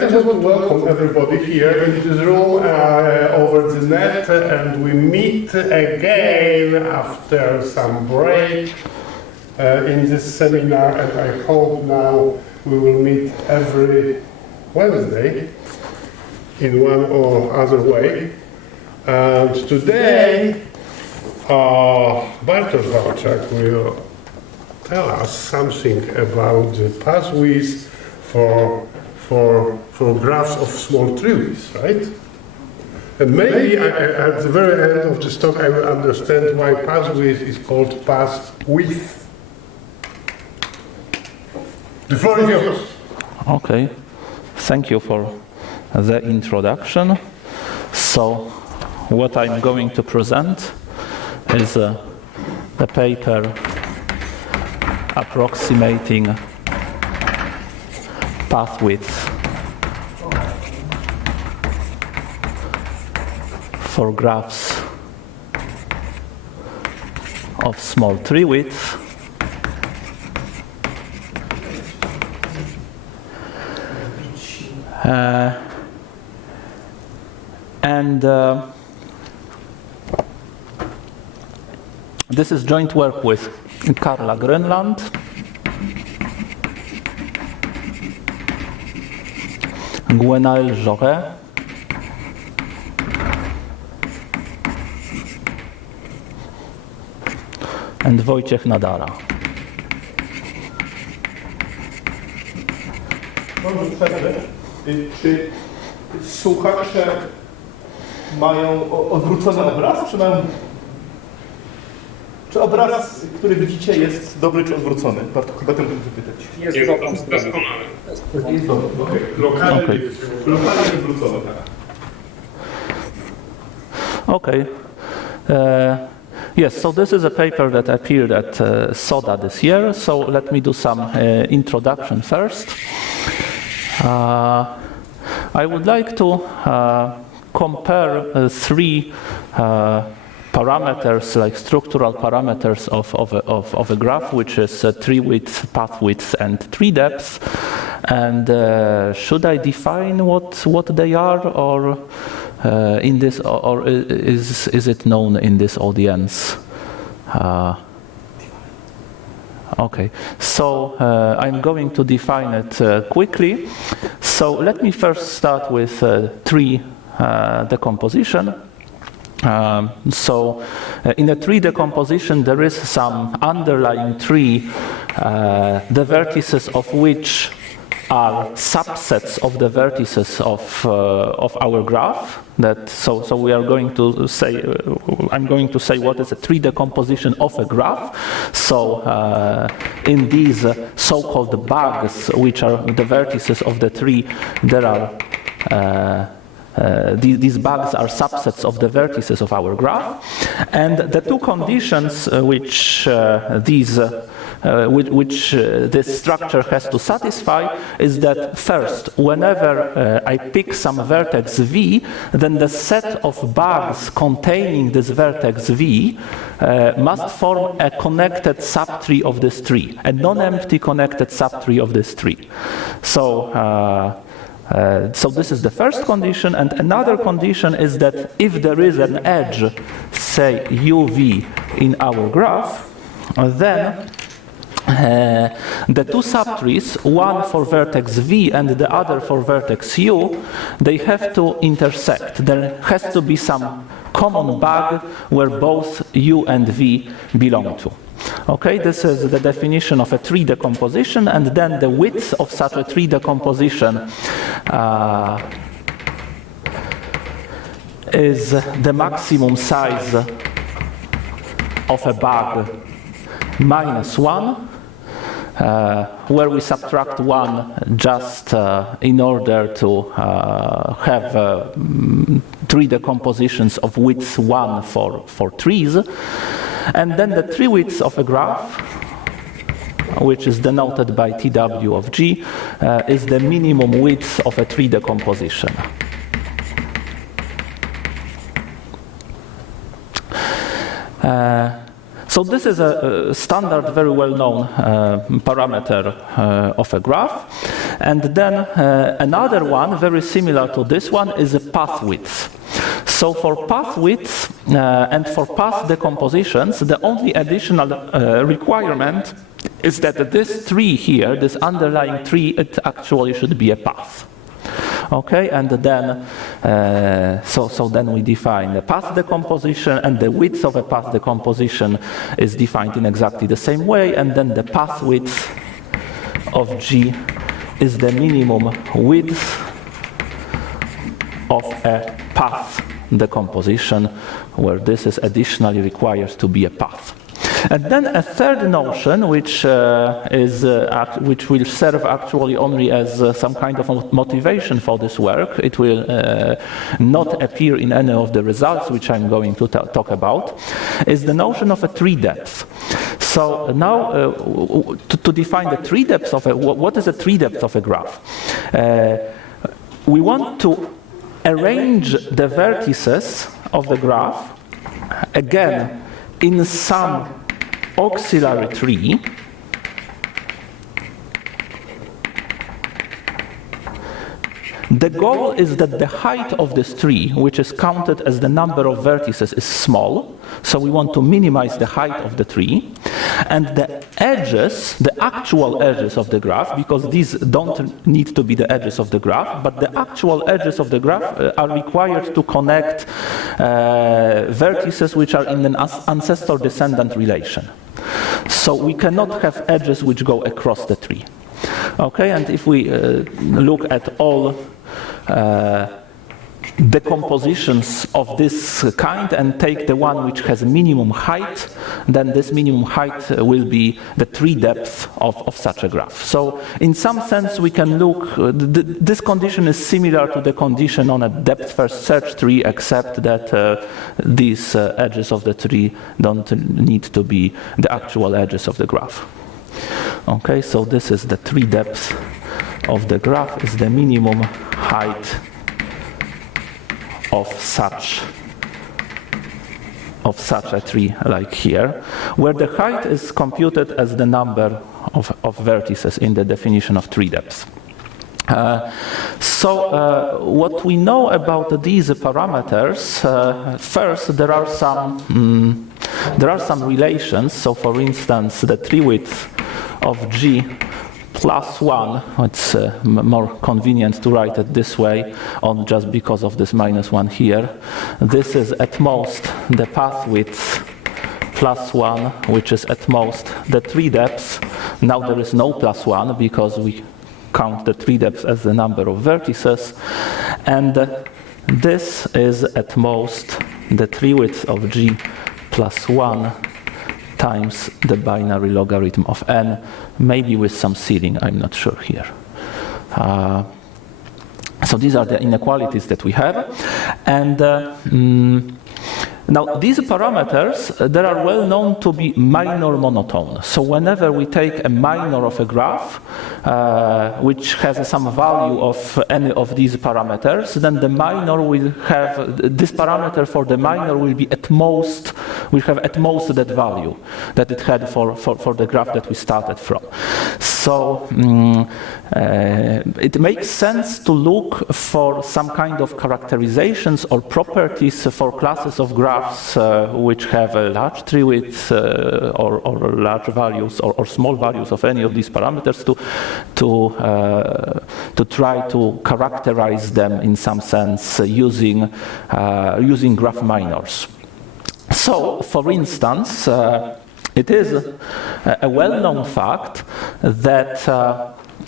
I just want to welcome everybody here in this room over the net, and we meet again after some break in this seminar, and I hope now we will meet every Wednesday in one or other way. And today Bartosz Walczak will tell us something about the pathwidth for graphs of small trees, right? And maybe at the very end of this talk I will understand why pathwidth is called pathwidth. The floor is yours. Okay, thank you for the introduction. So, what I'm going to present is a paper approximating pathwidth for graphs of small treewidth. This is joint work with Karla Grönland, Gwenaël Joret, and Wojciech Nadara. Może przerwę. Czy słuchacze mają odwrócony obraz, czy obraz, który widzicie, jest dobry czy odwrócony? Bartosz, chyba ten będę pytać. Jest doskonały. Jest dobry. Lokalnie jest odwrócony. Okay. Yes, so this is a paper that appeared at SODA this year, so let me do some introduction first. I would like to compare three parameters, like structural parameters of a graph, which is tree width, path width, and tree depth. And should I define what they are, or in this, or is it known in this audience? Okay, so I'm going to define it quickly. So let me first start with tree decomposition. In a tree decomposition, there is some underlying tree, the vertices of which are subsets of the vertices of our graph. So we are going to say, I'm going to say what is a tree decomposition of a graph. So in these so-called bugs, which are the vertices of the tree, there are these bugs are subsets of the vertices of our graph, and the two conditions which this structure has to satisfy is that first, whenever I pick some vertex v, then the set of bugs containing this vertex v must form a connected subtree of this tree, a non-empty connected subtree of this tree. So this is the first condition, and another condition is that if there is an edge, say uv, in our graph, then the two subtrees, one for vertex v and the other for vertex u, they have to intersect. There has to be some common bug where both u and v belong to. Okay, this is the definition of a tree decomposition, and then the width of such a tree decomposition is the maximum size of a bug minus 1, where we subtract 1 just in order to have tree decompositions of width 1 for trees. And then the tree width of a graph, which is denoted by TW of G, is the minimum width of a tree decomposition. So this is a standard, very well-known parameter of a graph. And then another one, very similar to this one, is a pathwidth. So for pathwidth and for path decompositions, the only additional requirement is that this tree here, this underlying tree, it actually should be a path. Okay, and then so then we define the path decomposition, and the width of a path decomposition is defined in exactly the same way, and then the path width of G is the minimum width of a path decomposition, where this is additionally required to be a path. And then a third notion, which will serve actually only as some kind of motivation for this work. It will not appear in any of the results which I'm going to talk about, is the notion of a tree depth. So now, to define the tree depth of what is a tree depth of a graph? We want to arrange the vertices of the graph, again, in some auxiliary tree, the goal is that the height of this tree, which is counted as the number of vertices, is small. So we want to minimize the height of the tree. And the edges, the actual edges of the graph, because these don't need to be the edges of the graph, but the actual edges of the graph are required to connect vertices which are in an ancestor-descendant relation. So we cannot have edges which go across the tree. Okay, and if we look at all decompositions of this kind and take the one which has minimum height, then this minimum height will be the tree depth of such a graph. So in some sense we can look, this condition is similar to the condition on a depth first search tree, except that these edges of the tree don't need to be the actual edges of the graph. Okay, so this is the tree depth of the graph, is the minimum height of such a tree like here, where the height is computed as the number of vertices in the definition of tree depth. So what we know about these parameters, first there are some relations. So for instance, the Treewidth of G plus 1, it's more convenient to write it this way, just because of this minus 1 here. This is at most the path width plus 1, which is at most the tree depth. Now there is no plus 1 because we count the tree depth as the number of vertices. And this is at most the tree width of G plus 1 times the binary logarithm of n, maybe with some ceiling, I'm not sure here. So these are the inequalities that we have. And now these parameters, they are well known to be minor monotone. So whenever we take a minor of a graph, which has some value of any of these parameters, then the minor will have, this parameter for the minor will be at most, will have at most that value that it had for the graph that we started from. So it makes sense to look for some kind of characterizations or properties for classes of graphs which have a large tree width or large values or small values of any of these parameters to try to characterize them in some sense using graph minors. So, for instance, it is a well-known fact that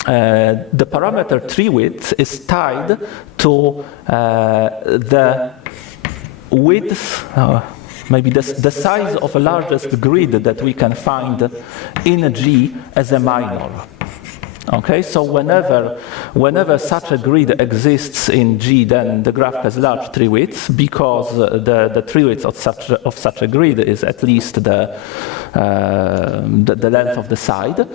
the parameter Treewidth is tied to the width, maybe the size of the largest grid that we can find in G as a minor. Okay, so whenever such a grid exists in G, then the graph has large tree widths, because the tree width of such a grid is at least the length of the side.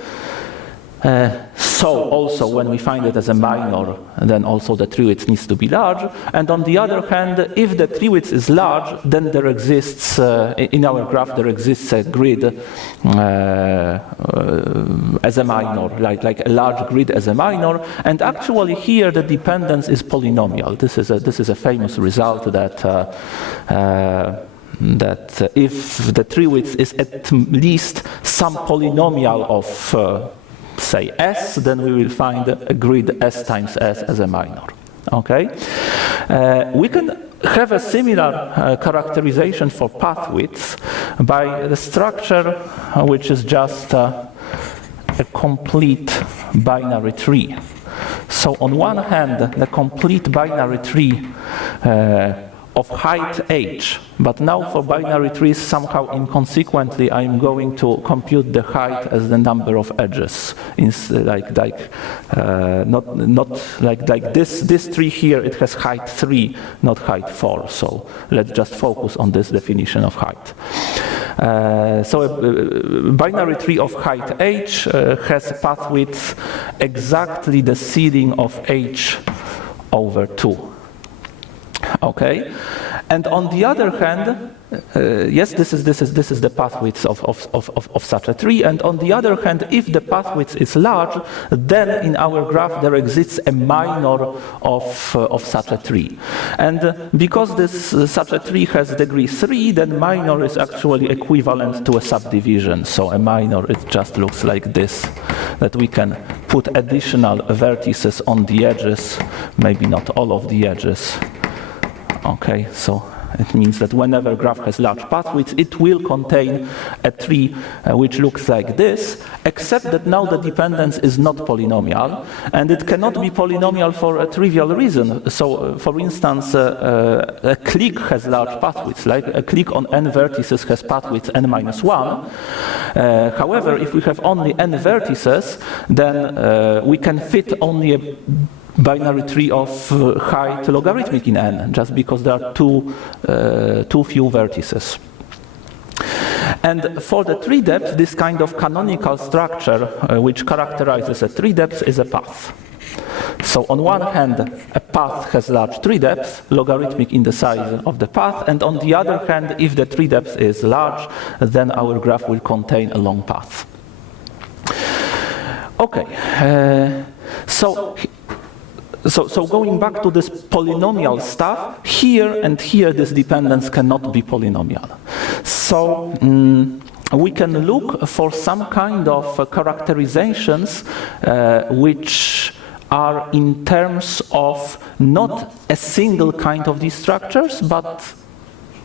So also when we find it as a minor, then also the Treewidth needs to be large. And on the other hand, if the Treewidth is large, then there exists, in our graph, there exists a grid as a minor, like a large grid as a minor. And actually here the dependence is polynomial. This is a famous result that that if the Treewidth is at least some polynomial of say S, then we will find a grid S times S as a minor. Okay? We can have a similar characterization for pathwidth by the structure which is just a complete binary tree. So on one hand, the complete binary tree of height h, but now for binary trees somehow inconsequently I'm going to compute the height as the number of edges. Not like this tree here, it has height 3, not height 4. So let's just focus on this definition of height. So a binary tree of height h has pathwidth exactly the ceiling of h over 2. Okay, and on the other hand, yes, this is the pathwidth of such a tree. And on the other hand, if the pathwidth is large, then in our graph there exists a minor of such a tree. And because such a tree has degree 3, then minor is actually equivalent to a subdivision. So a minor, it just looks like this, that we can put additional vertices on the edges, maybe not all of the edges. Okay, so it means that whenever graph has large pathwidth, it will contain a tree which looks like this, except that now the dependence is not polynomial, and it cannot be polynomial for a trivial reason. So, for instance, a clique has large pathwidth, like a clique on n vertices has pathwidth n-1. However, if we have only n vertices, then we can fit only a binary tree of height logarithmic in n, just because there are too few vertices. And for the tree depth, this kind of canonical structure, which characterizes a tree depth, is a path. So on one hand, a path has large tree depth, logarithmic in the size of the path, and on the other hand, if the tree depth is large, then our graph will contain a long path. Okay, So going back to this polynomial stuff, here and here this dependence cannot be polynomial. So we can look for some kind of characterizations which are in terms of not a single kind of these structures, but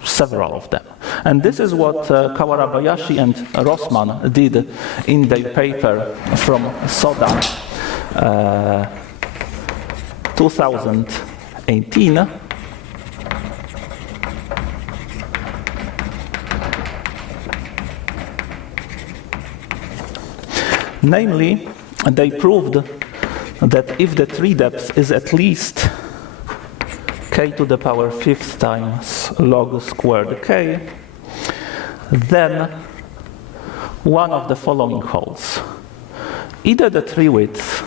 several of them. And this is what Kawarabayashi and Rossman did in their paper from Soda 2018. Namely, they proved that if the tree depth is at least k to the power 5th times log squared k, then one of the following holds. Either the tree width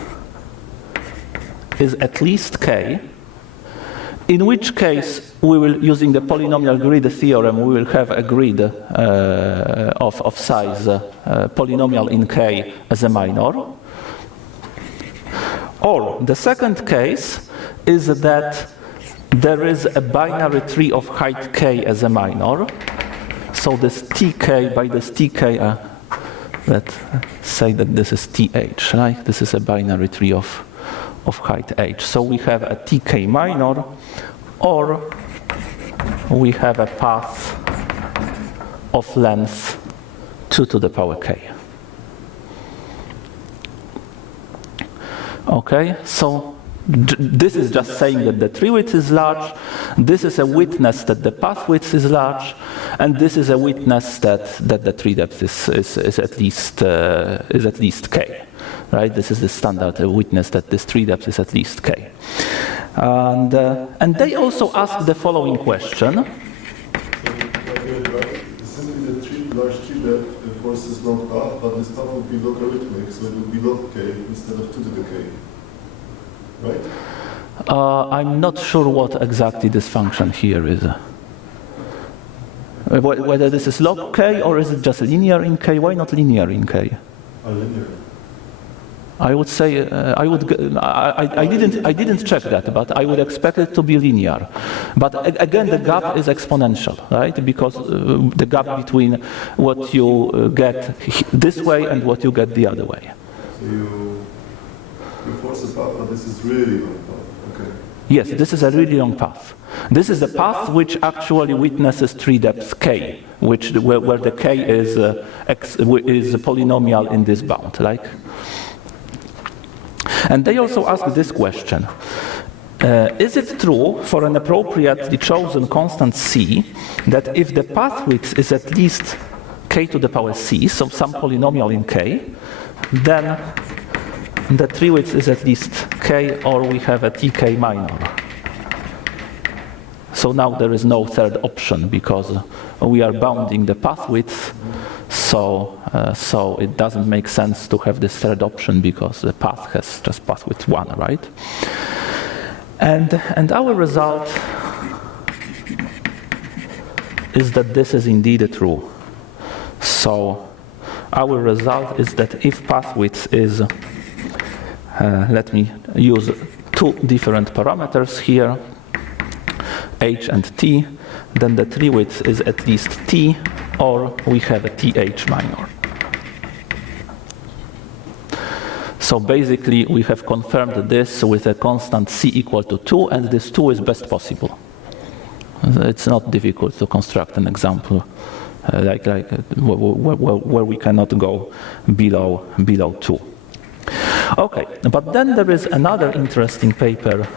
is at least k, in which case we will, using the polynomial grid theorem, we will have a grid of size polynomial in k as a minor. Or the second case is that there is a binary tree of height k as a minor. So this tk, by this tk, let's say that this is th, right? This is a binary tree of height h. So we have a tk minor, or we have a path of length 2 to the power k. Okay, so this is just saying that the tree width is large, this is a witness that the path width is large, and this is a witness that the tree depth is at least k. Right? This is the simply witness that this tree depth is at least k. And they also ask the following question. Simply the large tree depth forces long path, but this path would be logarithmic, so it would be log k instead of 2 to the k. Right? I'm not sure what exactly this function here is. Whether this is log k or is it just linear in k? Why not linear in k? Linear. I would say I didn't check that, but I would expect it to be linear. But again, the gap is exponential, right? Because the gap between what you get this way and what you get the other way. So you force a path, but this is really long path. Okay. Yes, this is a really long path. This is the path which actually witnesses tree depth k, where the k is a polynomial in this bound, like. And they also ask this question. Is it true for an appropriately chosen constant c that if the path width is at least k to the power c, so some polynomial in k, then the tree width is at least k, or we have a tk minor? So now there is no third option because we are bounding the path width, so it doesn't make sense to have this third option because the path has just path width 1, right? And our result is that this is indeed true. So our result is that if path width is, let me use two different parameters here, h and t, then the tree width is at least t, or we have a th minor. So basically we have confirmed this with a constant c equal to 2, and this 2 is best possible. It's not difficult to construct an example where we cannot go below 2. Okay, but then there is another interesting paper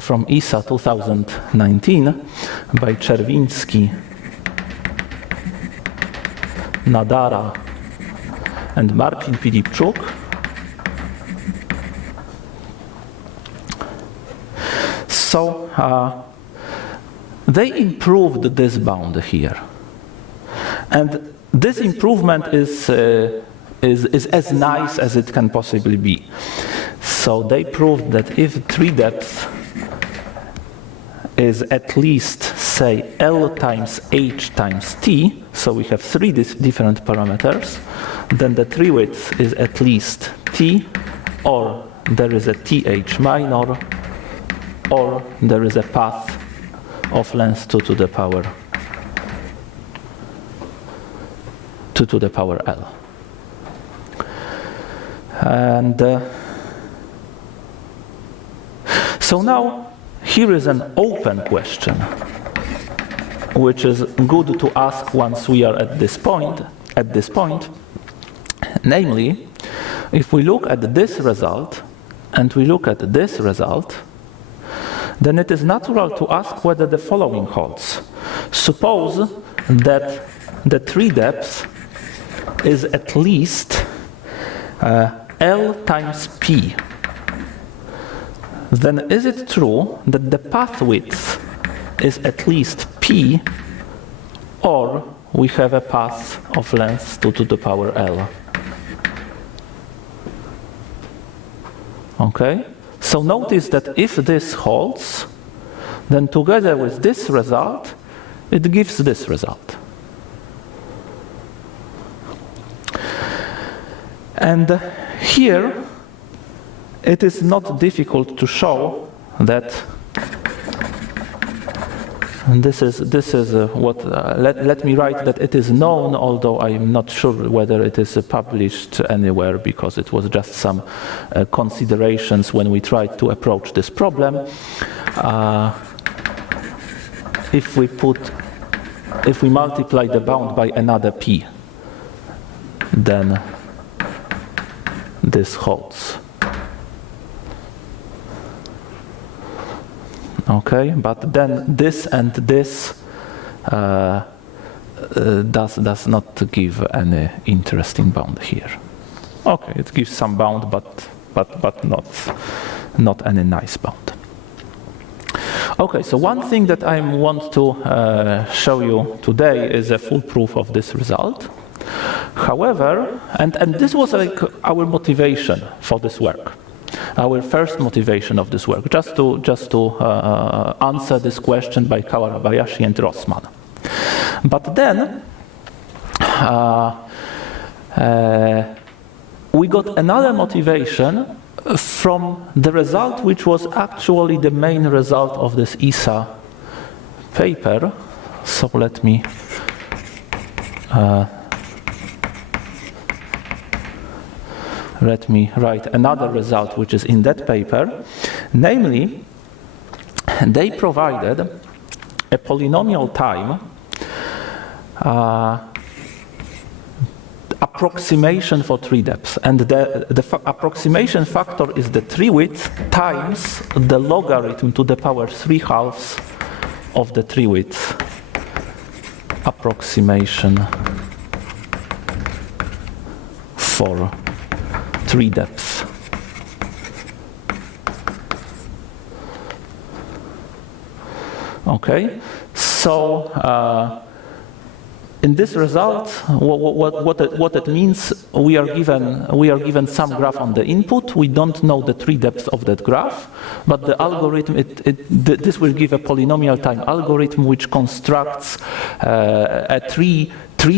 from ESA 2019 by Czerwiński, Nadara, and Marcin Filipczuk. So they improved this bound here, and this improvement is as nice as it can possibly be. So they proved that if tree depth is at least, say, L times H times T, so we have three different parameters, then the tree width is at least T, or there is a TH minor, or there is a path of length 2 to the power L. And so now here is an open question, which is good to ask once we are at this point. Namely, if we look at this result and we look at this result, then it is natural to ask whether the following holds. Suppose that the tree depth is at least L times P. Then is it true that the path width is at least P, or we have a path of length 2 to the power L? Okay? So notice that if this holds, then together with this result, it gives this result. And here, it is not difficult to show that this is what, let me write that it is known, although I am not sure whether it is published anywhere, because it was just some considerations when we tried to approach this problem. If we multiply the bound by another p, then this holds. Okay, but then this and this does not give any interesting bound here. Okay, it gives some bound, but not any nice bound. Okay, so one thing that I want to show you today is a full proof of this result. However, and this was like our motivation for this work, our first motivation of this work, just to answer this question by Kawarabayashi and Rossman. But then we got another motivation from the result which was actually the main result of this ESA paper. So let me write another result which is in that paper. Namely, they provided a polynomial time approximation for tree depth, and the approximation factor is the tree width times the logarithm to the power 3/2 of the tree width approximation for tree depth. Okay, so in this result, what it means, we are given some graph on the input. We don't know the tree depth of that graph, but the algorithm, this will give a polynomial time algorithm which constructs a tree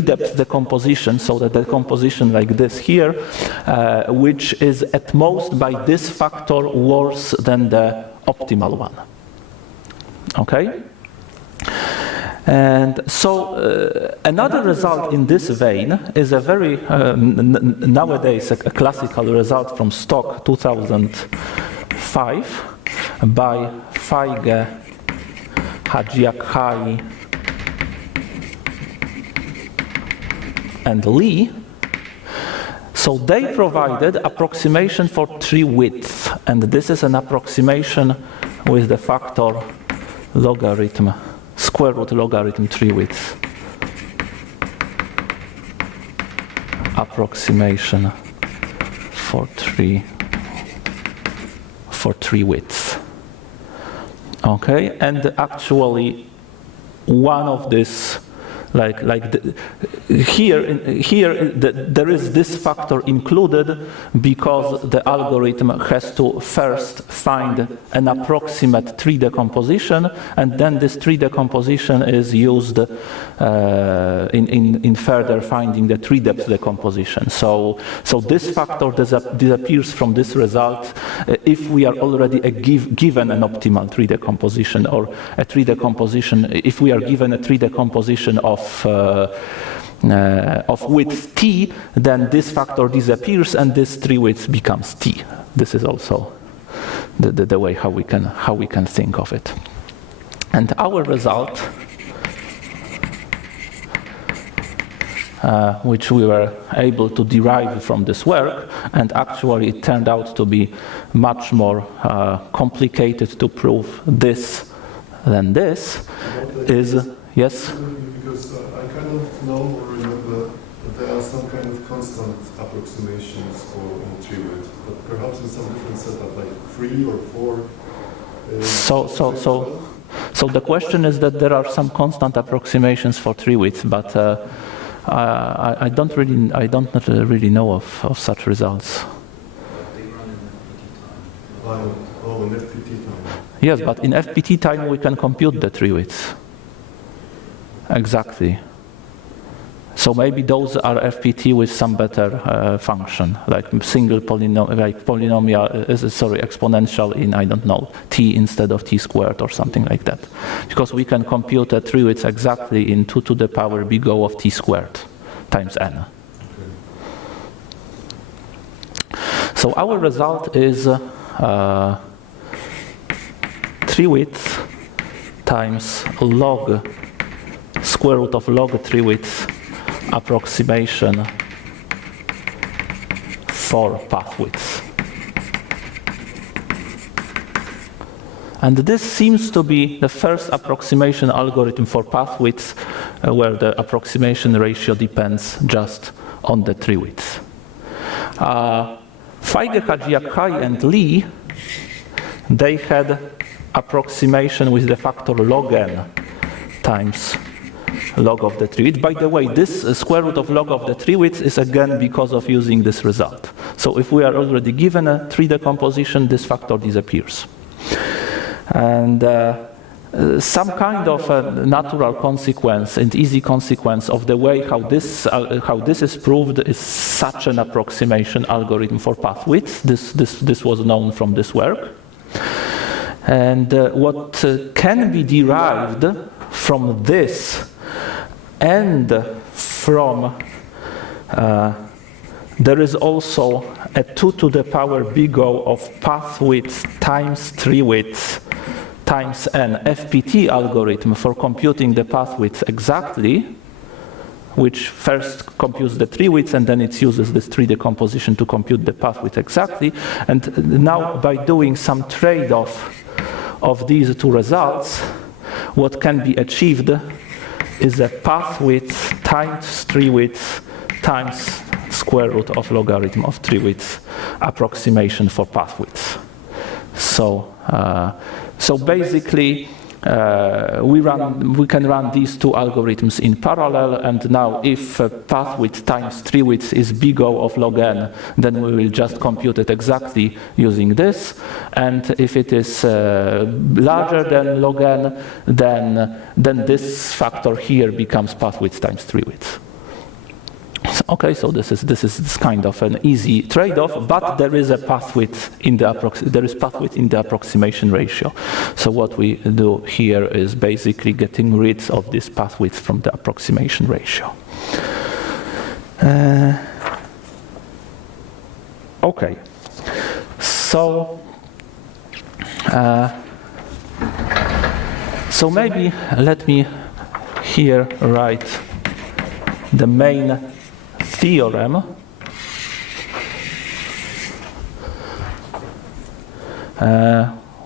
depth decomposition, so that the decomposition like this here, which is at most by this factor worse than the optimal one. Okay? And so another result in this vein is a very, nowadays, a classical result from Stock 2005 by Feige, Hajiakhai, and Lee. So they provided approximation for tree width, and this is an approximation with the factor logarithm, square root logarithm tree width. Approximation for tree width. Okay, and actually one of this, there is this factor included because the algorithm has to first find an approximate tree decomposition, and then this tree decomposition is used in further finding the tree depth decomposition. So this factor disappears from this result if we are already given an optimal tree decomposition, or a tree decomposition, if we are given a tree decomposition of width t, then this factor disappears and this tree width becomes t. This is also the way how we can think of it. And our result, which we were able to derive from this work, and actually it turned out to be much more complicated to prove this than this, is, yes? Because I kind of know or remember that there are some kind of constant approximations for Treewidth, but perhaps in some different setup, like 3 or 4. So the question is that there are some constant approximations for Treewidth, but I don't really know of such results. They run in FPT time. Oh, in FPT time. Yes, but in FPT time we can compute the Treewidth. Exactly. So maybe those are FPT with some better function, like single exponential in, I don't know, t instead of t squared or something like that. Because we can compute a Treewidth exactly in 2 to the power big O of t squared times n. Okay. So our result is Treewidth times log square root of log Treewidth approximation for pathwidth. And this seems to be the first approximation algorithm for pathwidth where the approximation ratio depends just on the Treewidth. Feige, Hajiakhai, and Lee, they had approximation with the factor log n times log of the Treewidth. By the way, this square root of log of the Treewidth is again because of using this result. So if we are already given a tree decomposition, this factor disappears. And some kind of a natural consequence and easy consequence of the way how this is proved is such an approximation algorithm for pathwidth. This was known from this work. And what can be derived from this and from there is also a 2 to the power big O of pathwidth times treewidth times an FPT algorithm for computing the pathwidth exactly, which first computes the treewidth and then it uses this tree decomposition to compute the pathwidth exactly. And now by doing some trade-off of these two results, what can be achieved is a pathwidth times treewidth times square root of logarithm of treewidth approximation for pathwidth. So basically, we can run these two algorithms in parallel, and now if pathwidth times treewidth is big O of log n, then we will just compute it exactly using this, and if it is larger than log n, then this factor here becomes pathwidth times treewidth. Okay, so this is kind of an easy trade-off, but there is a pathwidth in the approximation ratio. So what we do here is basically getting rid of this pathwidth from the approximation ratio. Okay, so maybe let me here write the main theorem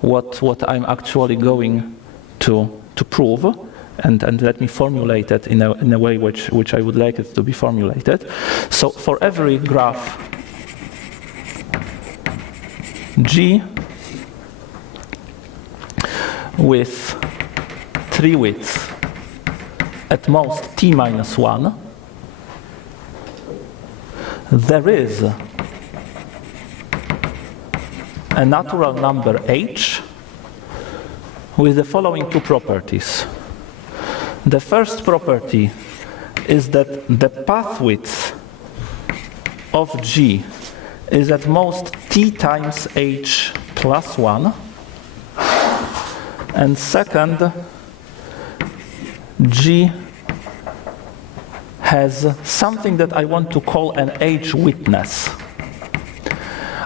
what I'm actually going to prove, and let me formulate it in a way which I would like it to be formulated. So for every graph G with treewidth at most t minus 1, there is a natural number h with the following two properties. The first property is that the pathwidth of G is at most t times h plus 1, and second, G has something that I want to call an H witness.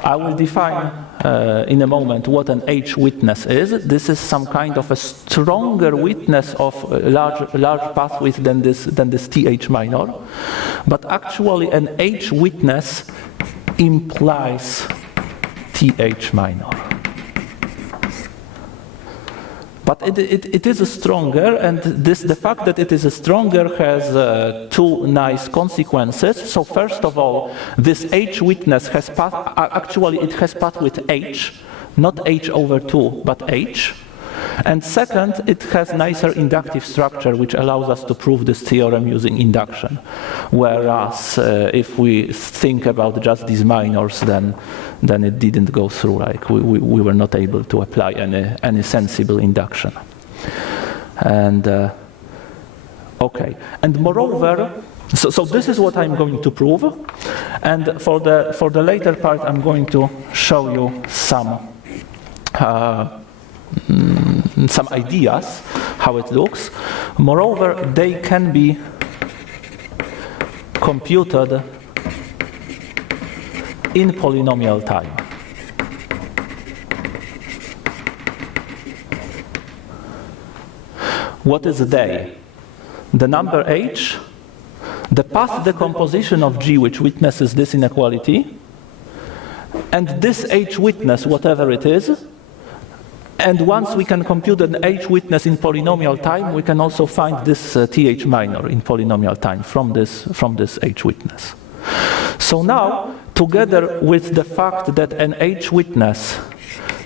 I will define in a moment what an H witness is. This is some kind of a stronger witness of large pathwidth than this TH minor. But actually an H witness implies TH minor. But it is stronger, and the fact that it is stronger has two nice consequences. So first of all, this H witness has actually it has pathwidth H, not H over 2, but H. And second, it has nicer inductive structure, which allows us to prove this theorem using induction. Whereas if we think about just these minors, then it didn't go through. Like we were not able to apply any sensible induction. And okay. And moreover, so this is what I'm going to prove. And for the later part, I'm going to show you some ideas how it looks. Moreover, they can be computed in polynomial time. What is they? The number h, the path decomposition of G which witnesses this inequality, and this h witness, whatever it is. And once we can compute an H witness in polynomial time, we can also find this TH minor in polynomial time from this H witness. So now, together with the fact that an H witness,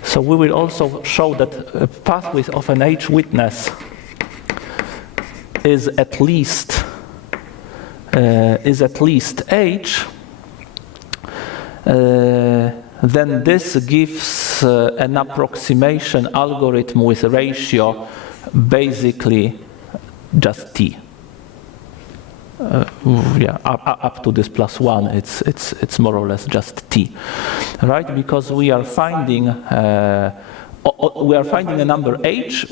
so we will also show that a pathwidth of an H witness is at least h, then this gives an approximation algorithm with a ratio basically just t. Up to this +1, it's more or less just t, right? Because we are finding a number h,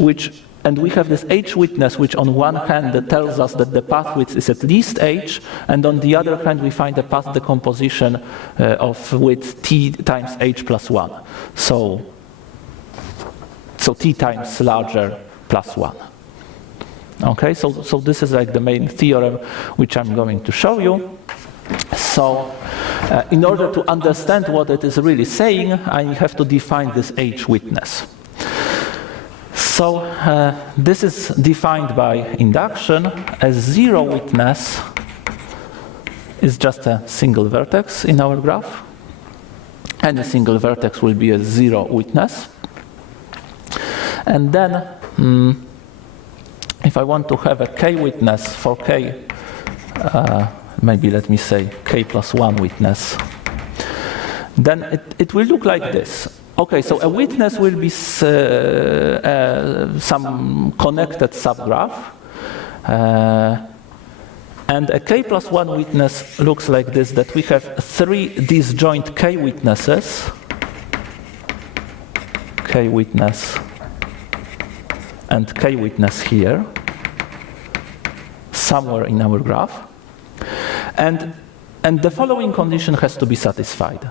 and we have this h witness, which on one hand tells us that the path width is at least h, and on the other hand we find a path decomposition of width t times h plus 1. So t times larger plus 1. Okay, so this is like the main theorem which I'm going to show you. So in order to understand what it is really saying, I have to define this h witness. So this is defined by induction as zero witness is just a single vertex in our graph. Any single vertex will be a zero witness. And then if I want to have a k witness for k, maybe let me say k plus 1 witness, then it will look like this. Okay, so a witness will be some connected subgraph, and a k plus 1 witness looks like this, that we have 3 disjoint k witnesses, k witness and k witness here, somewhere in our graph. And the following condition has to be satisfied.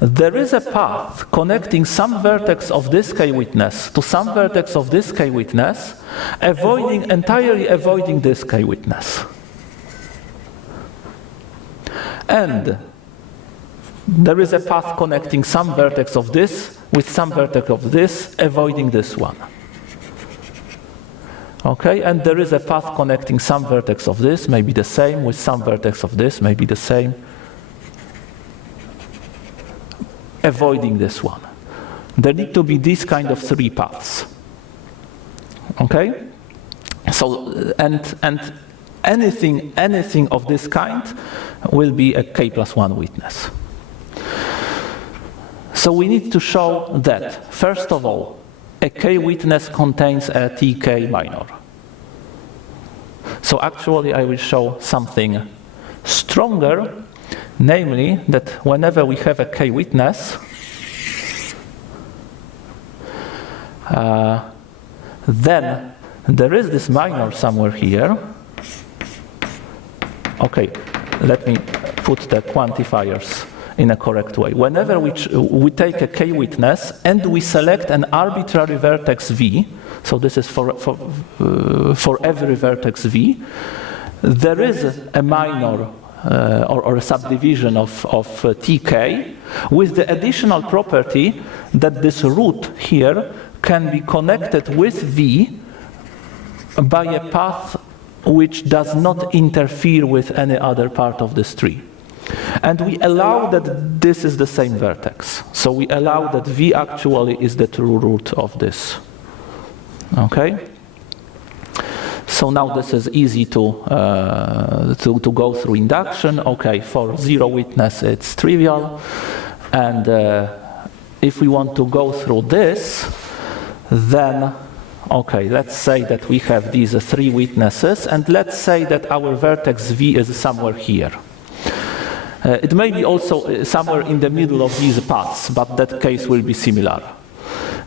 There is a path connecting some vertex of this k witness to some vertex of this k witness, entirely avoiding this k witness. And there is a path connecting some vertex of this with some vertex of this, avoiding this one. Okay, and there is a path connecting some vertex of this, maybe the same, with some vertex of this, maybe the same, avoiding this one. There need to be these kind of 3 paths. Okay? So, and anything of this kind will be a k plus 1 witness. So we need to show that, first of all, a k witness contains a tk minor. So actually I will show something stronger, namely that whenever we have a k witness, then there is this minor somewhere here. Okay, let me put the quantifiers in a correct way. Whenever we take a k witness and we select an arbitrary vertex v, so this is for every vertex v, there is a minor or a subdivision of tk with the additional property that this root here can be connected with v by a path which does not interfere with any other part of this tree. And we allow that this is the same vertex. So we allow that v actually is the true root of this. Okay? So now this is easy to go through induction. Okay, for zero witness it's trivial. And if we want to go through this, then okay, let's say that we have these 3 witnesses, and let's say that our vertex v is somewhere here. It may be also somewhere in the middle of these paths, but that case will be similar.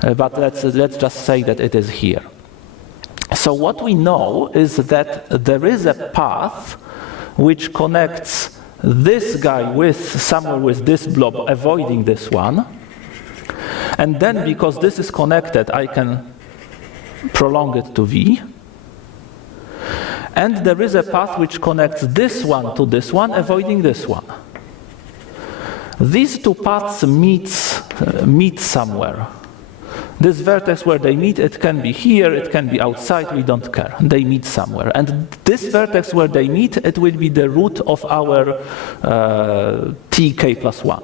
But let's just say that it is here. So what we know is that there is a path which connects this guy with somewhere with this blob, avoiding this one. And then because this is connected, I can prolong it to v. And there is a path which connects this one to this one, avoiding this one. These 2 paths meet somewhere. This vertex where they meet, it can be here, it can be outside, we don't care. They meet somewhere. And this vertex where they meet, it will be the root of our tk plus 1.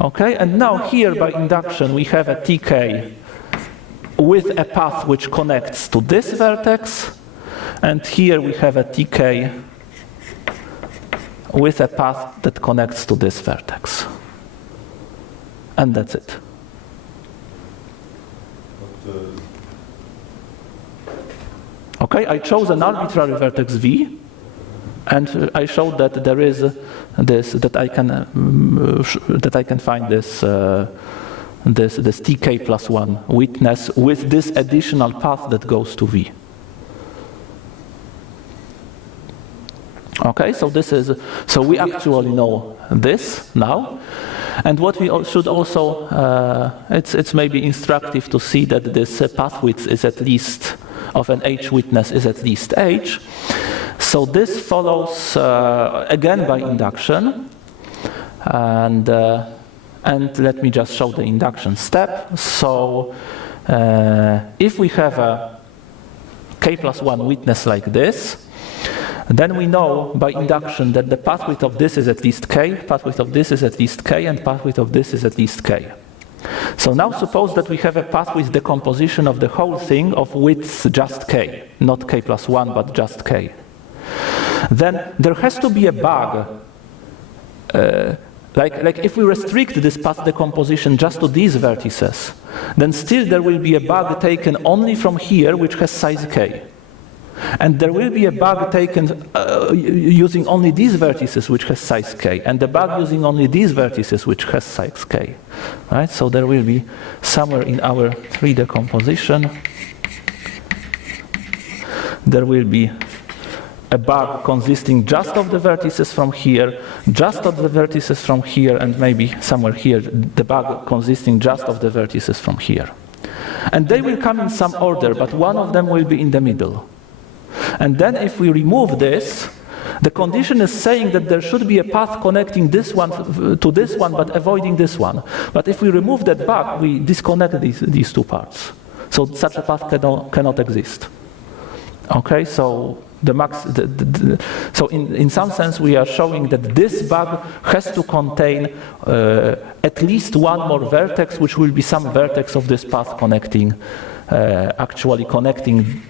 Okay, and now here by induction we have a tk with a path which connects to this vertex and here we have a tk with a path that connects to this vertex. And that's it. Okay, I chose an arbitrary vertex v, and I showed that there is this, that I can find this this tk plus 1 witness with this additional path that goes to v. Okay, so this is, so we actually know this now, and what we should also, it's maybe instructive to see that this pathwidth is at least, of an h witness is at least h. So this follows again by induction, and let me just show the induction step. So if we have a k plus 1 witness like this, then we know by induction that the pathwidth of this is at least k, pathwidth of this is at least k, and pathwidth of this is at least k. So now suppose that we have a pathwidth decomposition of the whole thing of width just k, not k plus 1, but just k. Then there has to be a bug. Like if we restrict this path decomposition just to these vertices, then still there will be a bug taken only from here, which has size k. And there will be a bug taken using only these vertices, which has size k, and the bug using only these vertices, which has size k. Right? So there will be somewhere in our tree decomposition, there will be a bug consisting just of the vertices from here, just of the vertices from here, and maybe somewhere here, the bug consisting just of the vertices from here. And they will come in some order, but one of them will be in the middle. And then if we remove this, the condition is saying that there should be a path connecting this one to this one, but avoiding this one. But if we remove that bug, we disconnect these two parts. So such a path cannot exist. Okay, so so in some sense we are showing that this bug has to contain at least one more vertex, which will be some vertex of this path connecting, actually connecting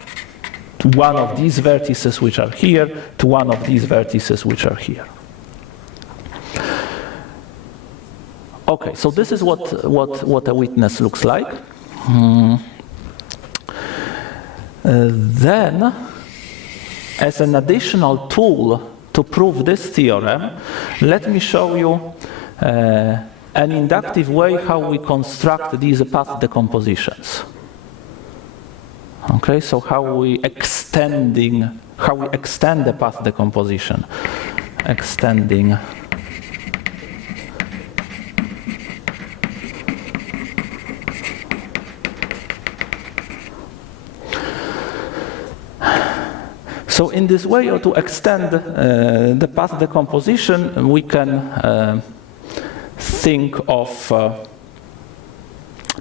to one of these vertices which are here, to one of these vertices which are here. Okay, so this is what a witness looks like. Then, as an additional tool to prove this theorem, let me show you an inductive way how we construct these path decompositions. Okay, so how we extend the path decomposition, extending So in this way, or to extend the path decomposition, we can think of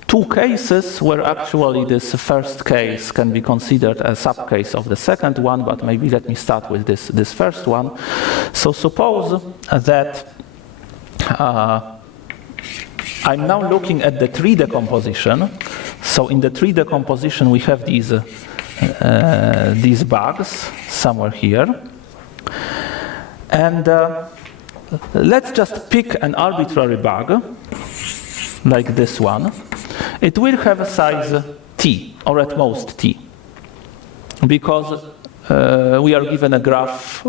two cases where actually this first case can be considered a subcase of the second one, but maybe let me start with this first one. So suppose that I'm now looking at the tree decomposition. So in the tree decomposition we have these bugs somewhere here. And let's just pick an arbitrary bug, like this one. It will have a size t, or at most t, because we are given a graph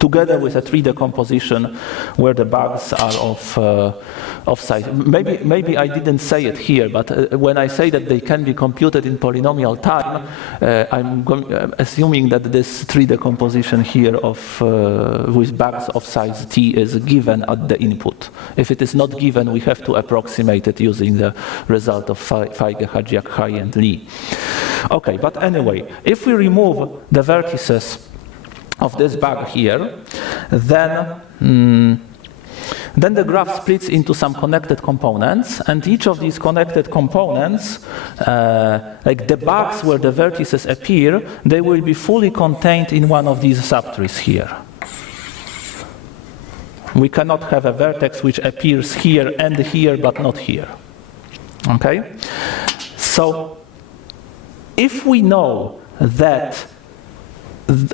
together with a tree decomposition where the bugs are of size. Maybe I didn't say it here, but when I say that they can be computed in polynomial time, I'm assuming that this tree decomposition here with bugs of size t is given at the input. If it is not given, we have to approximate it using the result of Feige, Hajiak, and Lee. Okay, but anyway, if we remove the vertices of this bug here, then the graph splits into some connected components, and each of these connected components, like the bugs where the vertices appear, they will be fully contained in one of these subtrees here. We cannot have a vertex which appears here and here, but not here. Okay? So, if we know that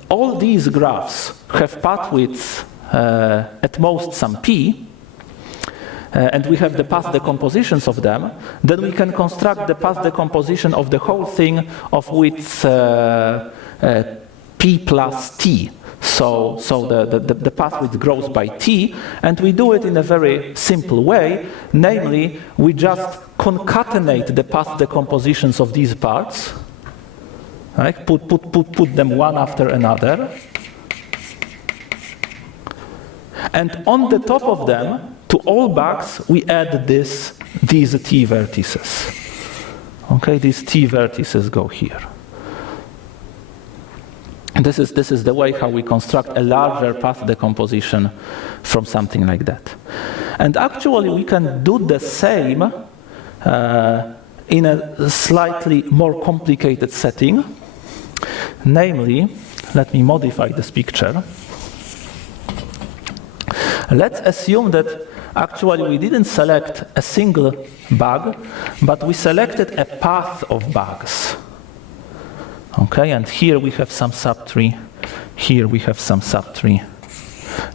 all these graphs have path width at most some p, and we have the path decompositions of them, then we can construct the path decomposition of the whole thing of width p plus t. So the path width grows by t, and we do it in a very simple way, namely, we just concatenate the path decompositions of these parts, right? Put them one after another, and on the top of them, to all bugs, we add these t vertices. Okay, these t vertices go here. And this is the way how we construct a larger path decomposition from something like that. And actually, we can do the same in a slightly more complicated setting. Namely, let me modify this picture. Let's assume that actually we didn't select a single bug, but we selected a path of bugs. Okay, and here we have some subtree, here we have some subtree,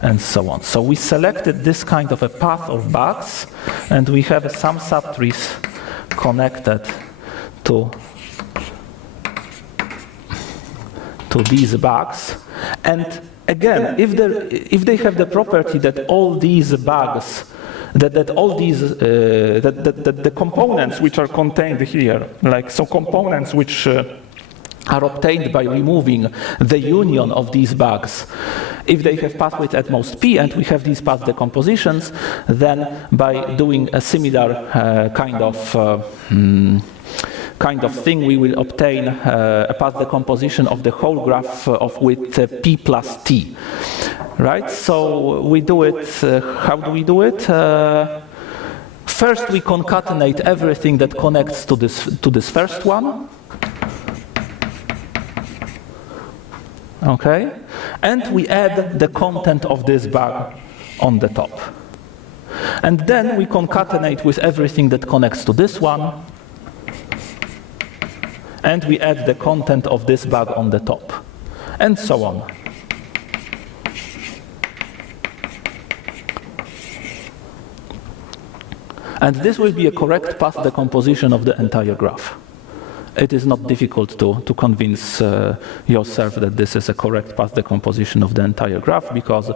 and so on. So we selected this kind of a path of bugs, and we have some subtrees connected to these bugs. And again, if they have the property that all these bugs, that the components which are contained here, like so components which are obtained by removing the union of these bugs, if they have path width at most p, and we have these path decompositions, then by doing a similar kind of thing, we will obtain a path decomposition of the whole graph of width p plus t. Right? So we do it. How do we do it? First, we concatenate everything that connects to this first one. Okay, and we add the content of this bug on the top. And then we concatenate with everything that connects to this one, and we add the content of this bug on the top, and so on. And this will be a correct path decomposition of the entire graph. It is not difficult to convince yourself that this is a correct path decomposition of the entire graph, because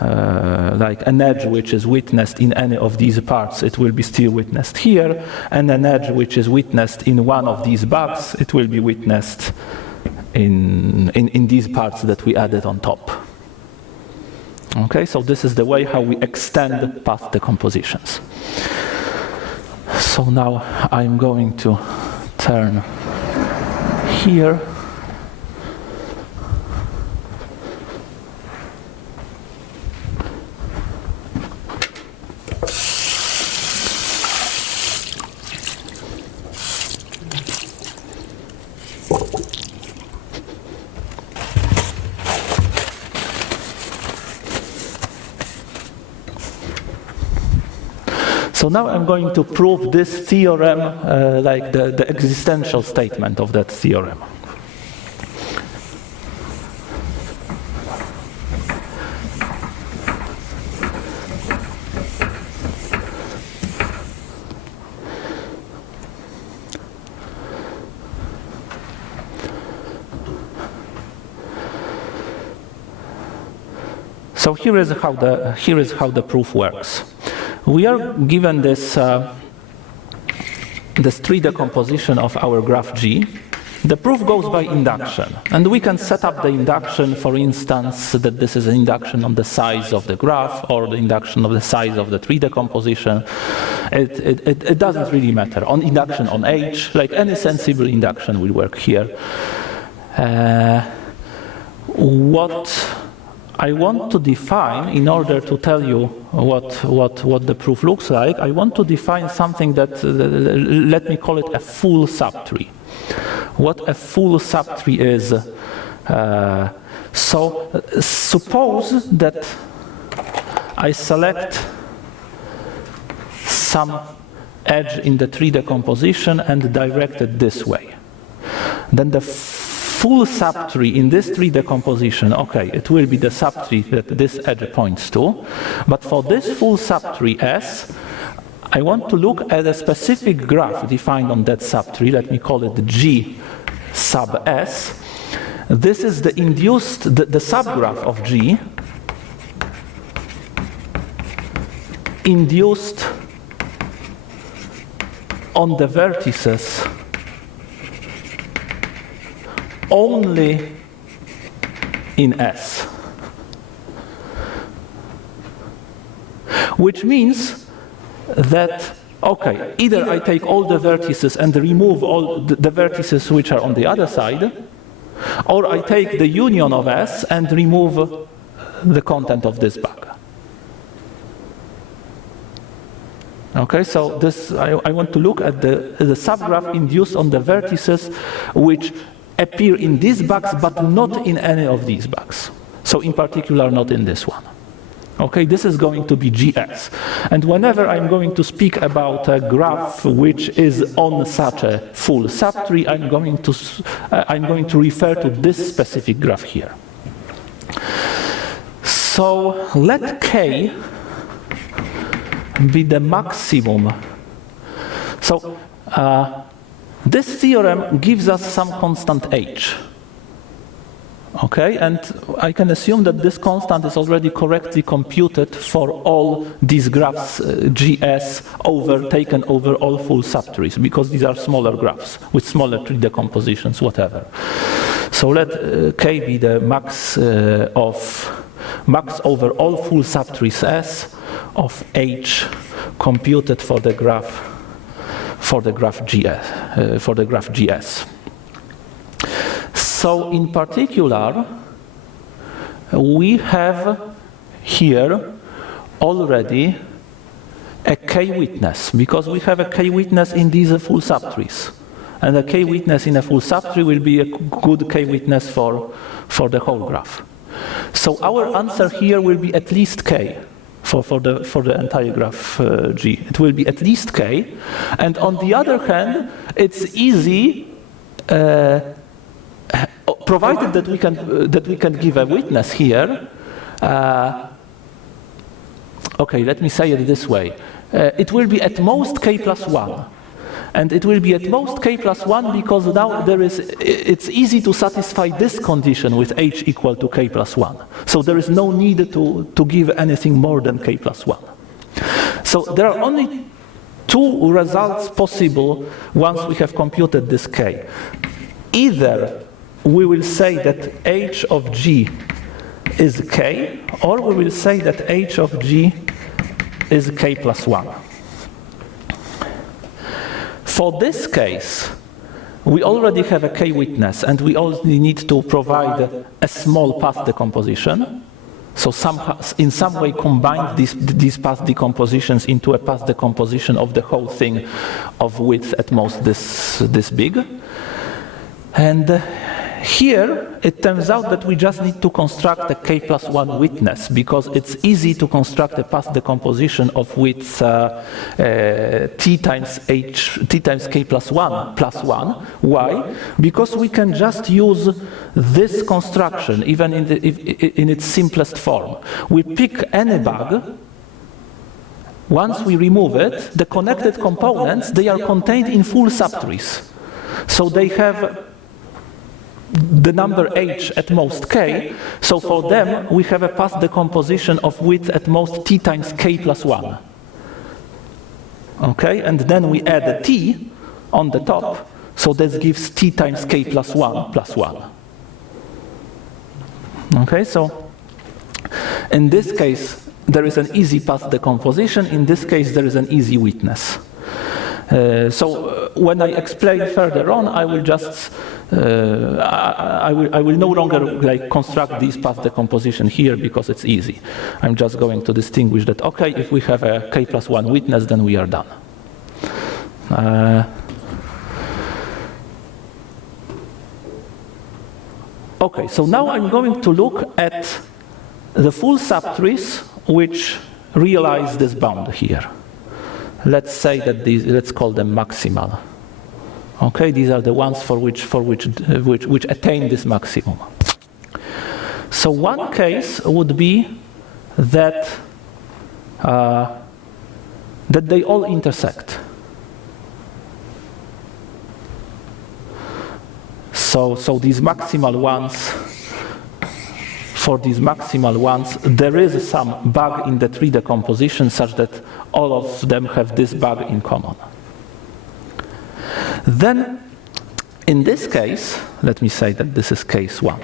like an edge which is witnessed in any of these parts, it will be still witnessed here, and an edge which is witnessed in one of these bugs, it will be witnessed in these parts that we added on top. Okay, so this is the way how we extend path decompositions. So now I'm going to turn here. So now I'm going to prove this theorem, like the existential statement of that theorem. So here is how the proof works. We are given this tree decomposition of our graph G. The proof goes by induction, and we can set up the induction, for instance, that this is an induction on the size of the graph, or the induction of the size of the tree decomposition. It doesn't really matter. On induction on H, like any sensible induction will work here. What I want to define, in order to tell you what the proof looks like, I want to define something that, let me call it a full subtree. What a full subtree is. So suppose that I select some edge in the tree decomposition and direct it this way. Then the full subtree in this tree decomposition, okay, it will be the subtree that this edge points to. But for this full subtree S, I want to look at a specific graph defined on that subtree. Let me call it G sub S. This is the induced, the subgraph of G, induced on the vertices only in S. Which means that, okay, either I take all the vertices and remove all the vertices which are on the other side, or I take the union of S and remove the content of this bag. Okay, so this, I want to look at the subgraph induced on the vertices which appear in these bags but not in any of these bags. So in particular not in this one. Okay, this is going to be GS. And whenever I'm going to speak about a graph which is on such a full subtree, I'm going to refer to this specific graph here. So let K be the maximum. So this theorem gives us some constant H. Okay, and I can assume that this constant is already correctly computed for all these graphs GS taken over all full subtrees, because these are smaller graphs with smaller tree decompositions, whatever. So let K be the max over all full subtrees S of H computed for the graph GS. So in particular, we have here already a K-witness, because we have a K-witness in these full subtrees. And a K-witness in a full subtree will be a good K-witness for the whole graph. So our answer here will be at least K for the entire graph G. It will be at least K. And on the other hand, it's easy, provided that we can give a witness here. Okay, let me say it this way. It will be at most K plus 1. And it will be at most K plus 1 because now it's easy to satisfy this condition with H equal to K plus 1. So there is no need to give anything more than K plus 1. So there are only two results possible once we have computed this K. Either we will say that H of G is K, or we will say that H of G is K plus 1. For this case, we already have a K-witness, and we only need to provide a small path decomposition. So in some way combine these path decompositions into a path decomposition of the whole thing of width at most this big. And here, it turns out that we just need to construct a K plus 1 witness, because it's easy to construct a path decomposition of width t times K plus 1 plus 1. Why? Because we can just use this construction, even in its simplest form. We pick any bag. Once we remove it, the connected components, they are contained in full subtrees. So they have the number H at most K, so for them we have a path decomposition of width at most T times K plus 1. Okay, and then we add a T on the top, so this gives T times K plus 1 plus 1. Okay, so in this case there is an easy path decomposition, in this case there is an easy witness. So when I explain further on, I will just I will no longer construct this path decomposition here because it's easy. I'm just going to distinguish that, okay, if we have a K plus 1 witness, then we are done. Okay, so now I'm going to look at the full subtrees which realize this bound here. Let's say that let's call them maximal Okay, these are the ones which attain this maximum. So one case would be that that they all intersect. So these maximal ones, for these maximal ones, there is some bug in the tree decomposition such that all of them have this bug in common. Then, in this case, let me say that this is case 1.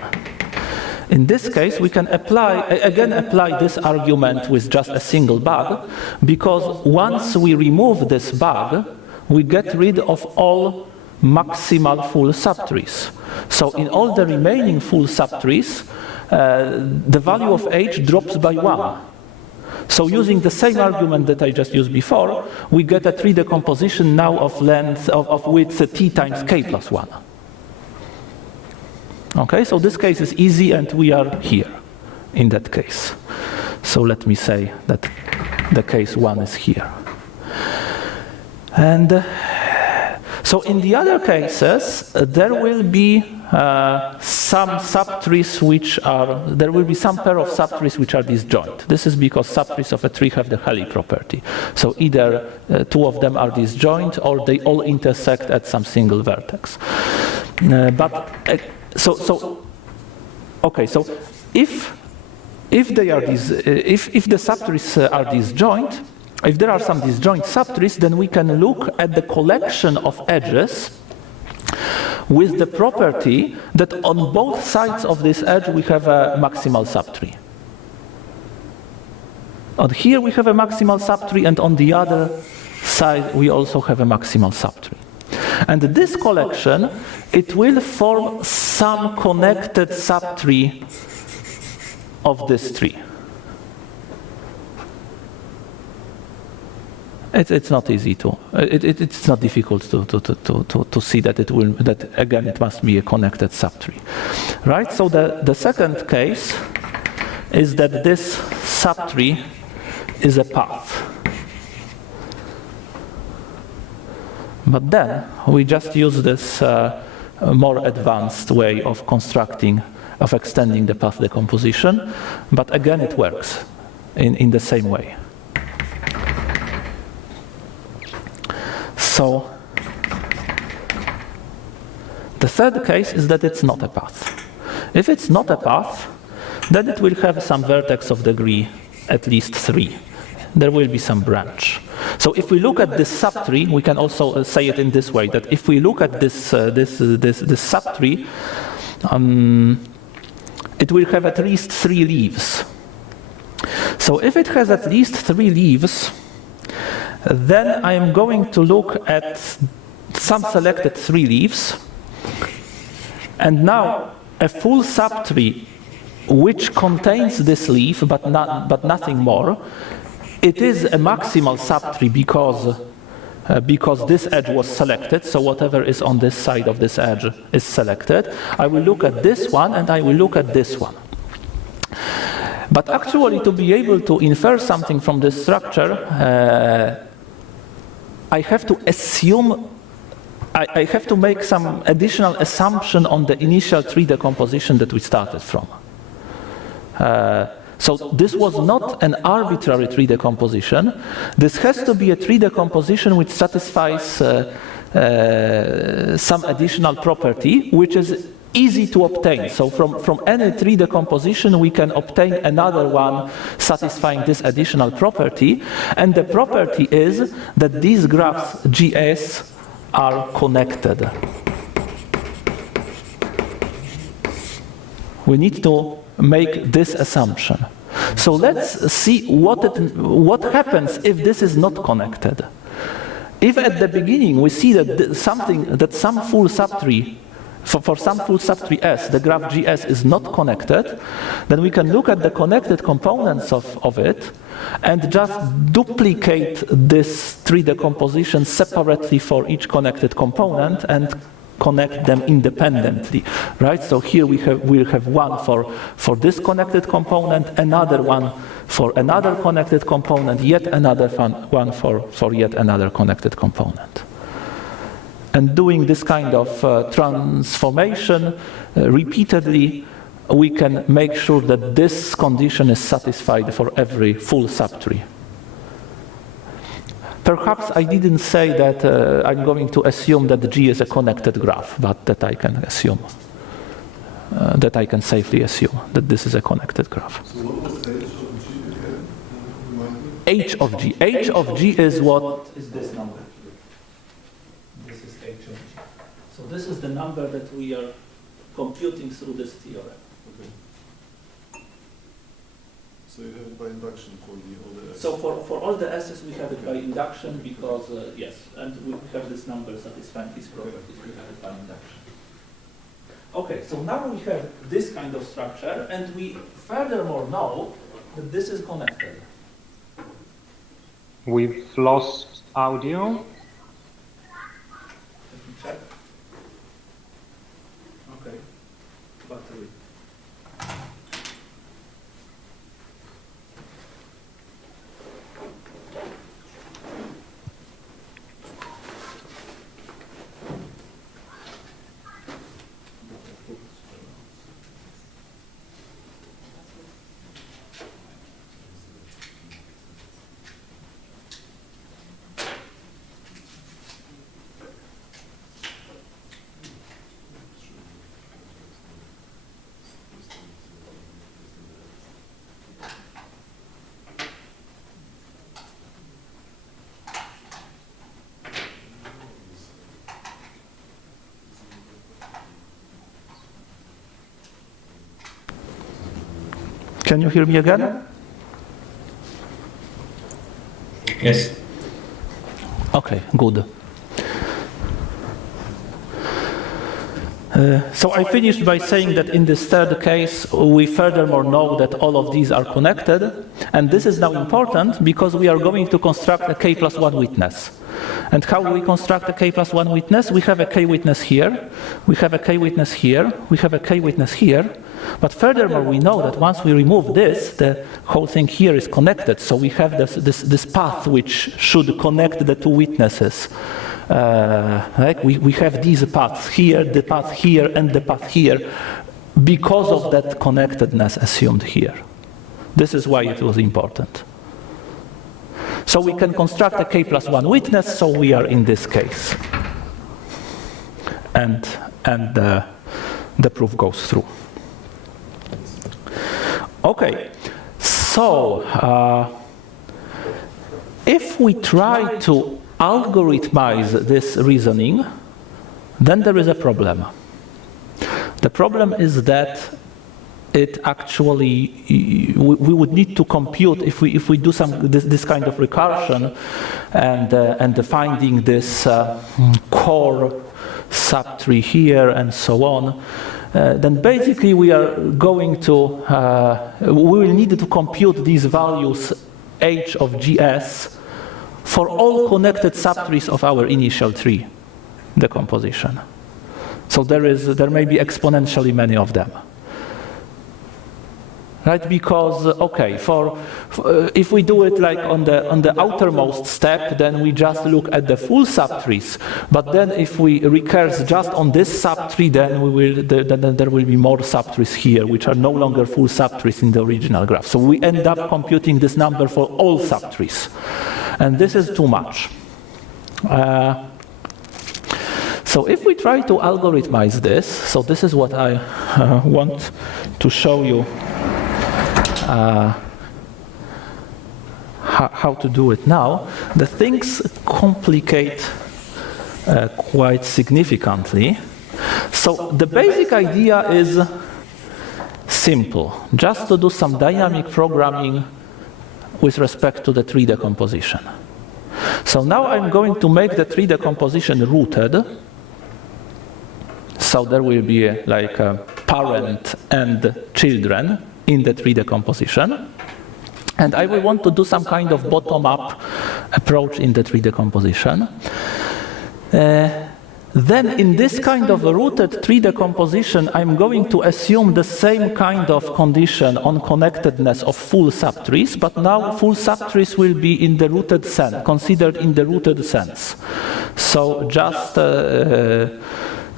In this case, we can apply this argument with just a single bug, because once we remove this bug, we get rid of all maximal full subtrees. So in all the remaining full subtrees, the value of h drops by 1. So using the same argument that I just used before, we get a tree decomposition now of length of width t times k plus 1. Okay, so this case is easy, and we are here in that case. So let me say that the case 1 is here. And so in the other cases, there will be some subtrees which are, there will be some pair of subtrees which are disjoint. This is because subtrees of a tree have the Helly property. So either two of them are disjoint, or they all intersect at some single vertex. Okay, so if they are if the subtrees are disjoint, if there are some disjoint subtrees, then we can look at the collection of edges with the property that on both sides of this edge we have a maximal subtree. On here we have a maximal subtree, and on the other side we also have a maximal subtree. And this collection, it will form some connected subtree of this tree. It's not easy to. It's not difficult to see that that again it must be a connected subtree, right? So the second case is that this subtree is a path. But then we just use this more advanced way of extending the path decomposition. But again, it works in the same way. So the third case is that it's not a path. If it's not a path, then it will have some vertex of degree at least 3. There will be some branch. So if we look at this subtree, we can also say it in this way, that if we look at this subtree, it will have at least 3 leaves. So if it has at least 3 leaves, then I am going to look at some selected 3 leaves, and now a full subtree which contains this leaf but nothing more. It is a maximal subtree because this edge was selected, so whatever is on this side of this edge is selected. I will look at this one, and I will look at this one. But actually, to be able to infer something from this structure, I have to assume, I have to make some additional assumption on the initial tree decomposition that we started from. So this was not an arbitrary tree decomposition. This has to be a tree decomposition which satisfies some additional property, which is easy to obtain. So from any tree decomposition, we can obtain another one satisfying this additional property. And the property is that these graphs GS are connected. We need to make this assumption. So let's see what happens if this is not connected. If at the beginning we see that some full subtree, for some full subtree S, the graph GS is not connected, then we can look at the connected components of it and just duplicate this tree decomposition separately for each connected component and connect them independently, right? So here we'll have one for this connected component, another one for another connected component, yet another one for yet another connected component. And doing this kind of transformation repeatedly, we can make sure that this condition is satisfied for every full subtree. Perhaps I didn't say that I'm going to assume that G is a connected graph, but that I can assume, that I can safely assume that this is a connected graph. So what was H of G again? Remind me? H of G. H of G is what is this number here. This is H of G. So this is the number that we are computing through this theorem. Okay. So you have it by induction for all the S. So for all the S's we have it by induction because, yes, and we have this number satisfying these properties, we have it by induction. Okay, so now we have this kind of structure and we furthermore know that this is connected. We've lost audio. Let me check. Okay, battery. Can you hear me again? Yes. Okay, good. So I finished by saying that in this third case, we furthermore know that all of these are connected. And this is now important because we are going to construct a k plus 1 witness. And how do we construct a k plus 1 witness? We have a k witness here, we have a k witness here, we have a k witness here. But furthermore, we know that once we remove this, the whole thing here is connected. So we have this path which should connect the two witnesses. Right? We have these paths here, the path here, and the path here because of that connectedness assumed here. This is why it was important. So we can construct a k plus 1 witness, so we are in this case. And the proof goes through. Okay, so if we try to algorithmize this reasoning, then there is a problem. The problem is that it actually, we would need to compute, if we do this kind of recursion and finding this core subtree here and so on, then basically we are going to, we will need to compute these values h of gs for all connected subtrees of our initial tree decomposition. So there may be exponentially many of them. Right, because okay, if we do it like on the outermost step, then we just look at the full subtrees. But then if we recurse just on this subtree, then there will be more subtrees here, which are no longer full subtrees in the original graph. So we end up computing this number for all subtrees, and this is too much. So if we try to algorithmize this, so this is what I want to show you. How to do it now, the things complicate quite significantly. So the basic idea is simple, just to do some dynamic programming with respect to the tree decomposition. So now I'm going to make the tree decomposition rooted. So there will be like a parent and children in the tree decomposition. And I will want to do some kind of bottom-up approach in the tree decomposition. then in this kind of a rooted tree decomposition, I'm going to assume the same kind of condition on connectedness of full subtrees, but now full subtrees will be in the rooted sense, considered in the rooted sense. So just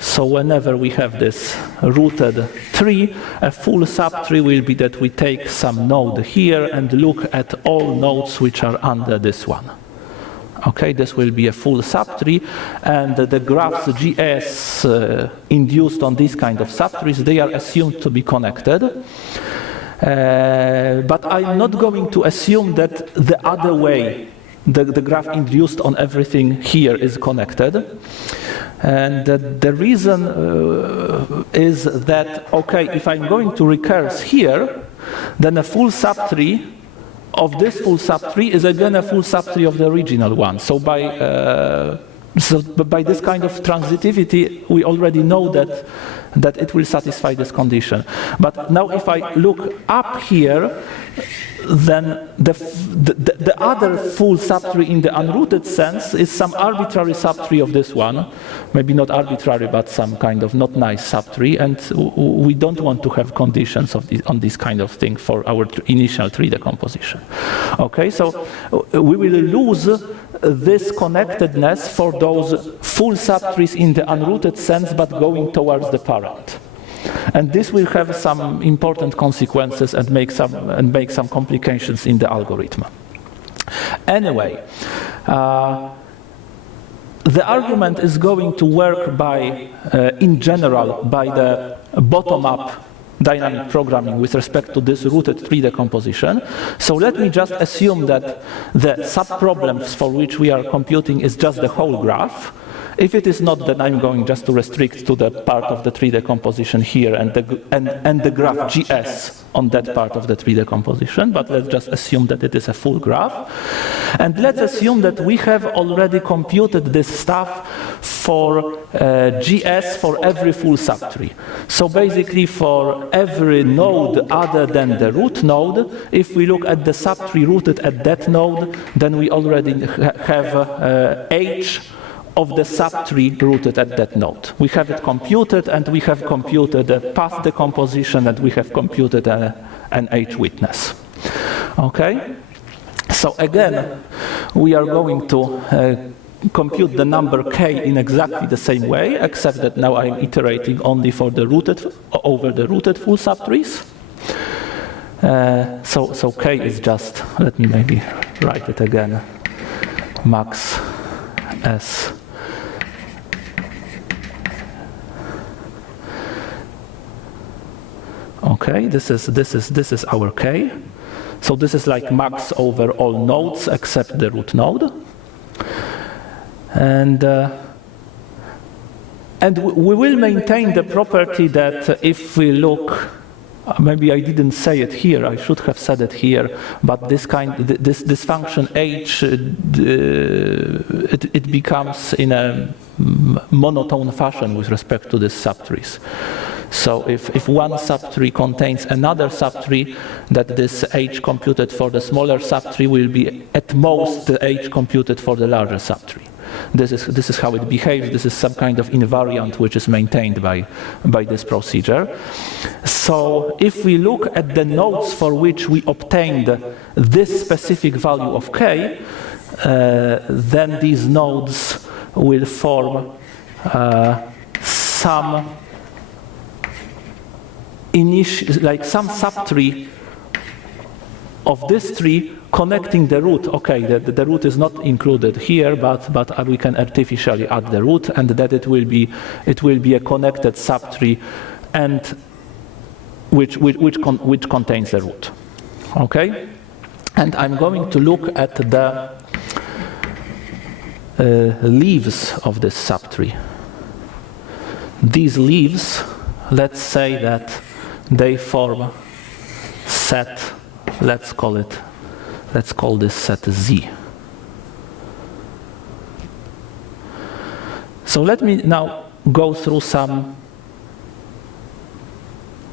so whenever we have this rooted tree, a full subtree will be that we take some node here and look at all nodes which are under this one. Okay, this will be a full subtree, and the graphs GS induced on these kind of subtrees, they are assumed to be connected. But I'm not going to assume that the other way, the graph induced on everything here is connected. And the reason is that, okay, if I'm going to recurse here, then a full subtree of this full subtree is again a full subtree of the original one. So by this kind of transitivity, we already know that it will satisfy this condition. But now if I look up here, then the other full subtree in the unrooted sense is some arbitrary subtree of this one. Maybe not arbitrary, but some kind of not nice subtree. And we don't want to have conditions on this kind of thing for our initial tree decomposition. Okay, so we will lose this connectedness for those full subtrees in the unrooted sense, but going towards the parent. And this will have some important consequences and make some complications in the algorithm. Anyway, the argument is going to work by, in general, by the bottom-up dynamic programming with respect to this rooted tree decomposition. So let me just assume that the subproblems for which we are computing is just the whole graph. If it is not, then I'm going just to restrict to the part of the tree decomposition here and the graph GS on that part of the tree decomposition, but let's just assume that it is a full graph. And let's assume that we have already computed this stuff for GS for every full subtree. So basically for every node other than the root node, if we look at the subtree rooted at that node, then we already have H of the subtree rooted at that node. We have it computed, and we have computed a path decomposition, and we have computed an H witness. Okay? So again, we are going to compute the number k in exactly the same way, except that now I'm iterating only for the rooted, over the rooted full subtrees. So k is just, let me maybe write it again, max s okay, this is our k. So this is like max over all nodes except the root node. And we will maintain the property that if we look, maybe I didn't say it here, I should have said it here, but this function h, it becomes in a monotone fashion with respect to these subtrees. So if one subtree contains another subtree, that this h computed for the smaller subtree will be at most the h computed for the larger subtree. This is how it behaves. This is some kind of invariant which is maintained by this procedure. So if we look at the nodes for which we obtained this specific value of k, then these nodes will form some subtree of this tree connecting the root. Okay, the root is not included here, but we can artificially add the root, and that it will be a connected subtree, and which contains the root. Okay, and I'm going to look at the leaves of this subtree. These leaves, let's say that they form set, let's call this set Z. So let me now go through some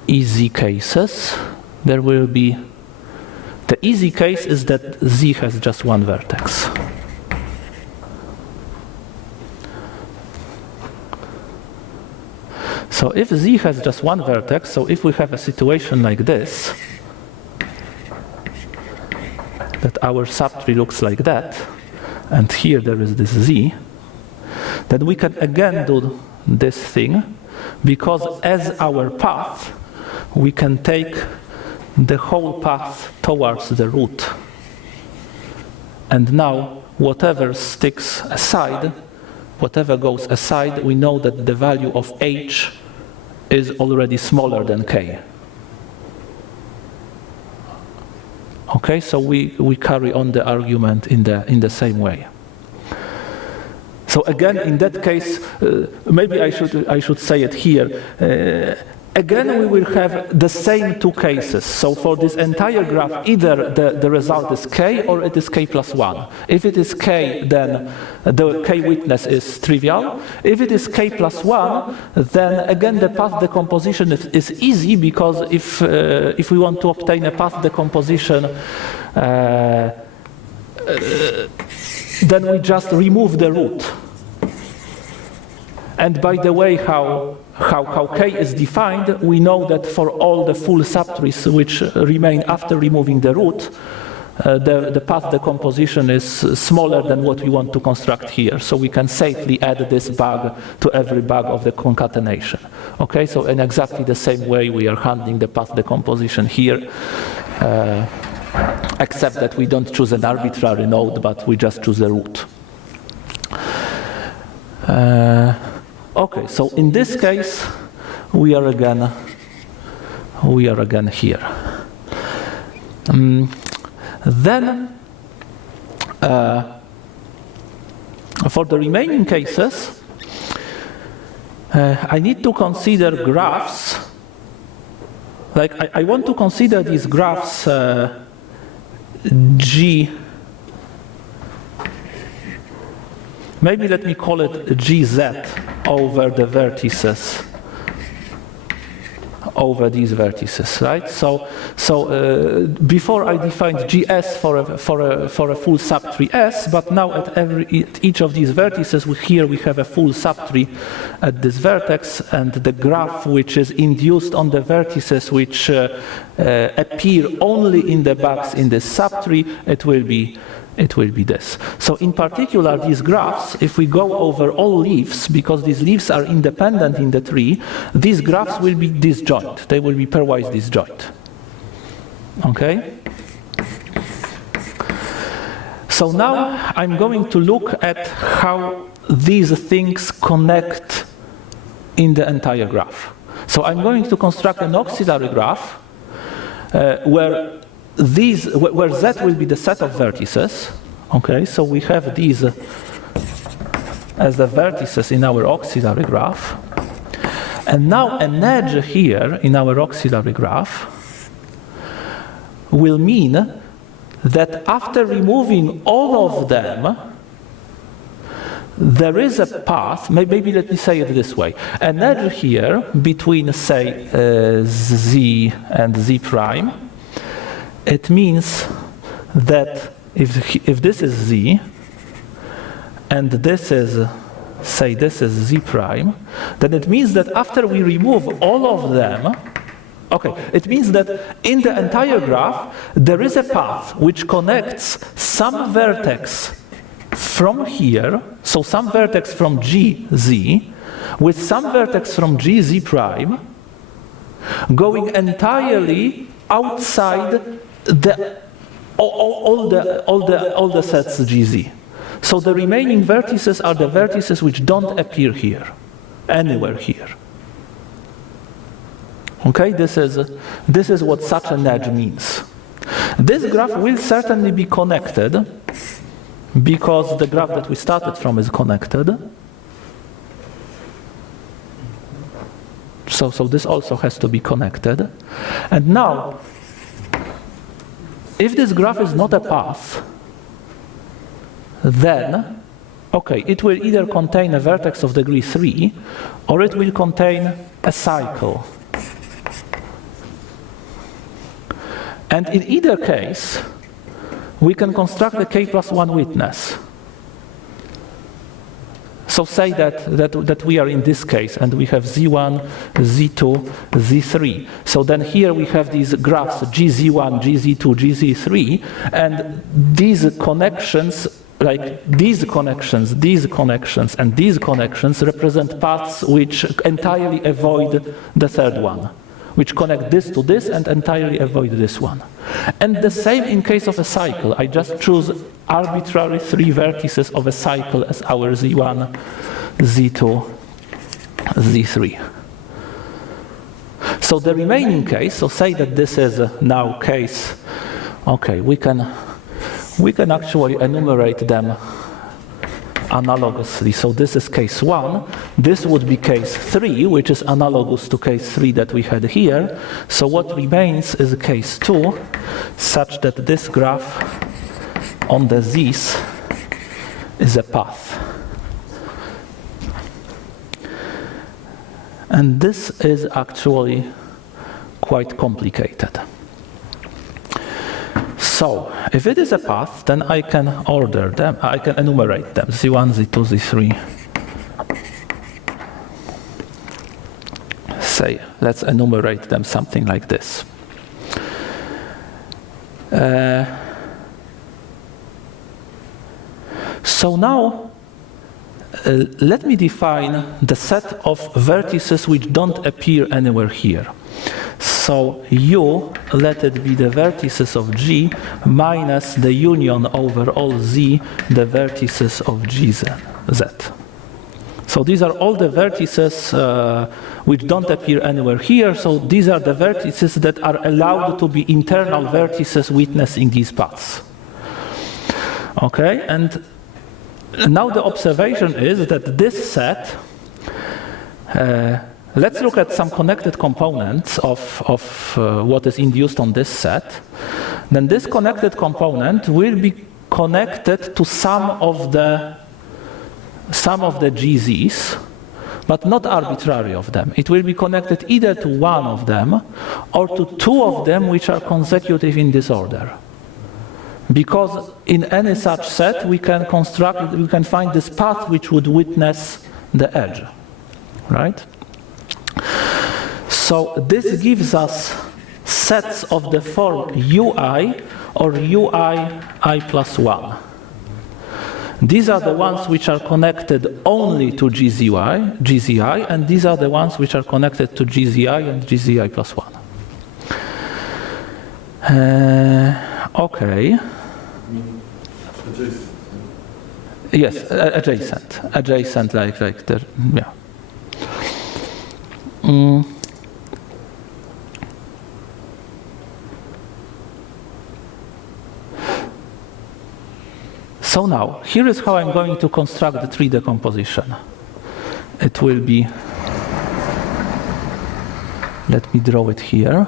easy cases. There will be, the easy case is that Z has just one vertex. So if Z has just one vertex, so if we have a situation like this, that our subtree looks like that, and here there is this Z, then we can again do this thing, because as our path, we can take the whole path towards the root. And now, whatever sticks aside, whatever goes aside, we know that the value of h is already smaller than k. Okay, so we carry on the argument in the same way. So again, in that case, maybe I should say it here. Again, we will have the same two cases. So for this entire graph, either the result is k or it is k plus 1. If it is k, then the k witness is trivial. If it is k plus 1, then again the path decomposition is easy, because if we want to obtain a path decomposition, then we just remove the root. And by the way, how k is defined, we know that for all the full subtrees which remain after removing the root, the path decomposition is smaller than what we want to construct here. So we can safely add this bug to every bug of the concatenation. Okay, so in exactly the same way we are handling the path decomposition here, except that we don't choose an arbitrary node, but we just choose the root. Okay, so in this case, we are again here. Then, for the remaining cases, I need to consider graphs. Like I want to consider these graphs G. Maybe let me call it GZ over the vertices, over these vertices, right? So before I defined GS for a full subtree S, but now at each of these vertices, here we have a full subtree at this vertex, and the graph which is induced on the vertices which appear only in the bugs in this subtree, it will be this. So in particular, these graphs, if we go over all leaves, because these leaves are independent in the tree, these graphs will be disjoint. They will be pairwise disjoint. Okay? So now I'm going to look at how these things connect in the entire graph. So I'm going to construct an auxiliary graph where Z will be the set of vertices. Okay, so we have these as the vertices in our auxiliary graph. And now an edge here in our auxiliary graph will mean that after removing all of them, there is a path, maybe let me say it this way, an edge here between, say, Z and Z prime. It means that if this is Z, and this is, say, this is Z prime, then it means that after we remove all of them, okay, it means that in the entire graph, there is a path which connects some vertex from here, so some vertex from GZ, with some vertex from GZ prime, going entirely outside all the sets GZ. So the remaining vertices are the vertices which don't appear here, anywhere here. Okay, this is what such an edge means. This graph will certainly be connected, because the graph that we started from is connected. So this also has to be connected. And now, if this graph is not a path, then, okay, it will either contain a vertex of degree 3, or it will contain a cycle. And in either case, we can construct a k plus 1 witness. So say that we are in this case, and we have Z1, Z2, Z3. So then here we have these graphs GZ1, GZ2, GZ3, and these connections, like these connections, and these connections represent paths which entirely avoid the third one, which connect this to this and entirely avoid this one. And the same in case of a cycle. I just choose arbitrary 3 vertices of a cycle as our Z1, Z2, Z3. So the remaining case, so say that this is now case, okay, we can actually enumerate them analogously. So this is case 1, this would be case 3, which is analogous to case 3 that we had here. So what remains is case 2, such that this graph on the z's is a path. And this is actually quite complicated. So, if it is a path, then I can order them, I can enumerate them, Z1, Z2, Z3. Say, let's enumerate them something like this. So now, let me define the set of vertices which don't appear anywhere here. So U, let it be the vertices of G minus the union over all Z, the vertices of GZ. So these are all the vertices which don't appear anywhere here. So these are the vertices that are allowed to be internal vertices witnessing these paths. Okay, and now the observation is that this set, let's look at some connected components of what is induced on this set. Then this connected component will be connected to some of the GZs, but not arbitrary of them. It will be connected either to one of them or to 2 of them which are consecutive in this order. Because in any such set we can find this path which would witness the edge, right? So this gives us sets of the form UI or UI I plus 1. These are the ones which are connected only to GZI, and these are the ones which are connected to GZI and GZI plus 1. Okay. Adjacent. Yes, adjacent, like the, yeah. So now, here is how I'm going to construct the tree decomposition. It will be, let me draw it here.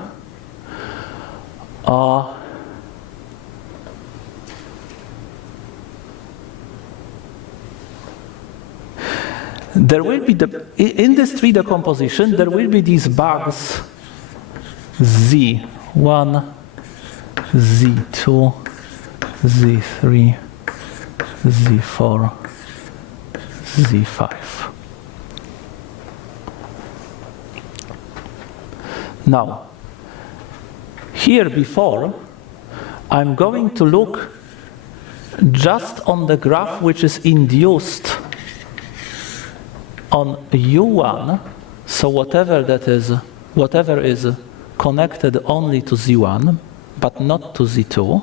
There will be in this tree decomposition, there will be these bugs Z1, Z2, Z3, Z4, Z5. Now, here before, I'm going to look just on the graph which is induced on U1, so whatever is connected only to Z1, but not to Z2,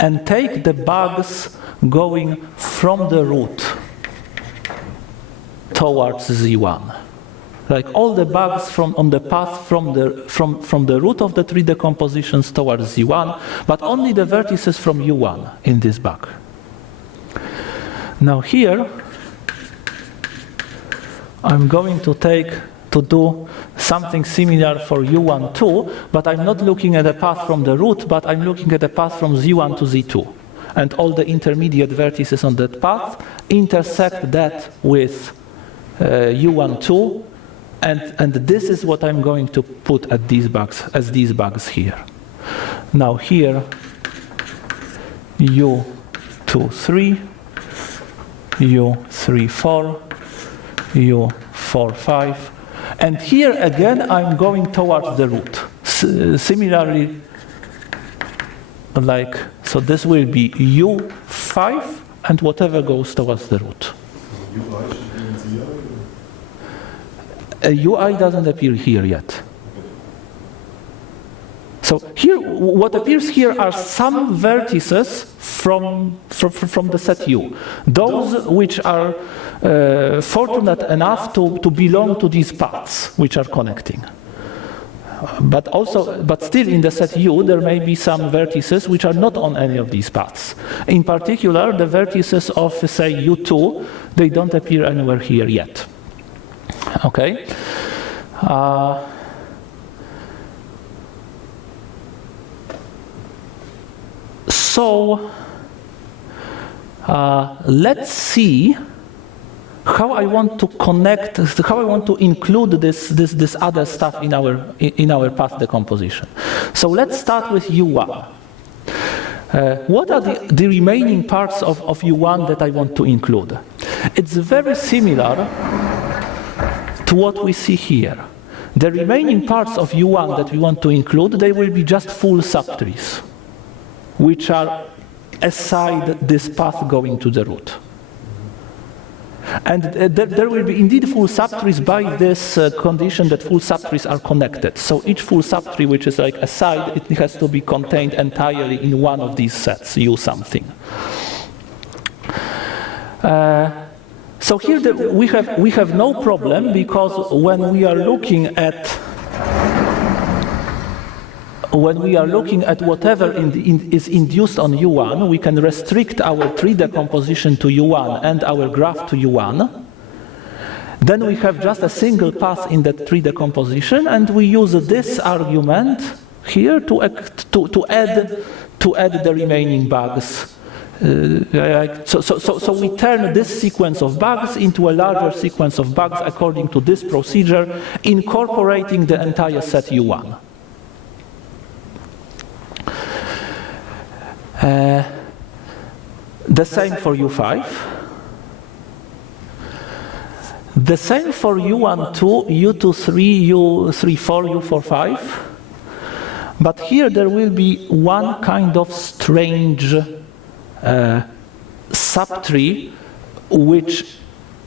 and take the bugs going from the root towards Z1. Like all the bugs on the path from the root of the tree decompositions towards Z1, but only the vertices from U1 in this bug. Now here, I'm going to do something similar for U1 too, but I'm not looking at a path from the root, but I'm looking at a path from Z1 to Z2. And all the intermediate vertices on that path intersect that with U1 too, and this is what I'm going to put at these bugs, as these bugs here. Now here, U2, 3, U3, 4, u4, 5. And here again, I'm going towards the root. Similarly, like, so this will be u5 and whatever goes towards the root. UI should be in ZI? UI doesn't appear here yet. So here, what appears here are some vertices from the set U. Those which are fortunate enough to belong to these paths which are connecting. But still in the set U, there may be some vertices which are not on any of these paths. In particular, the vertices of, say, U2, they don't appear anywhere here yet. Okay? So let's see how I want to connect, how I want to include this other stuff in our path decomposition. So let's start with U1. What are the remaining parts of U1 that I want to include? It's very similar to what we see here. The remaining parts of U1 that we want to include, they will be just full subtrees, which are aside this path going to the root. And there will be indeed full subtrees by this condition that full subtrees are connected. So each full subtree which is like aside, it has to be contained entirely in one of these sets, U something. So here we have no problem, because when we are looking at whatever is induced on U1, we can restrict our tree decomposition to U1 and our graph to U1. Then we have just a single path in that tree decomposition, and we use this argument here to add the remaining bugs. So we turn this sequence of bugs into a larger sequence of bugs according to this procedure, incorporating the entire set U1. The same for U5. The same for U1, 2, U2, 3, U3, 4, U4, 5. But here there will be one kind of strange subtree which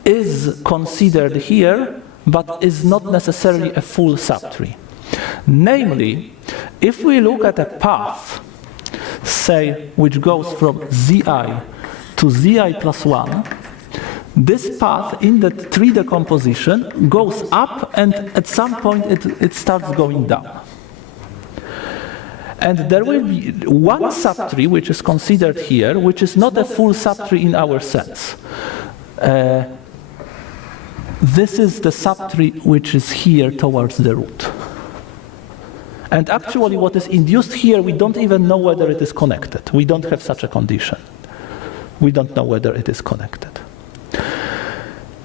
is considered here, but is not necessarily a full subtree. Namely, if we look at a path, say, which goes from Zi to Zi plus 1, this path in the tree decomposition goes up, and at some point it starts going down. And there will be one subtree which is considered here, which is not a full subtree in our sense. This is the subtree which is here towards the root. And actually what is induced here, we don't even know whether it is connected. We don't have such a condition. We don't know whether it is connected.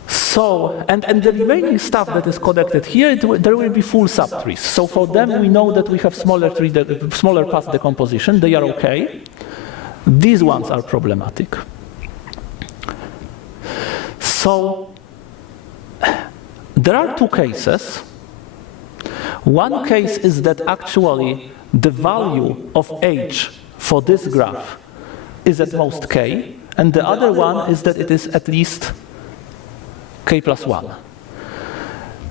So, and the remaining stuff that is connected here, there will be full subtrees. So for them, we know that we have smaller path decomposition. They are okay. These ones are problematic. So there are two cases. One case is that actually the value of h for this graph is at most k, and the other one is that it is at least k plus 1.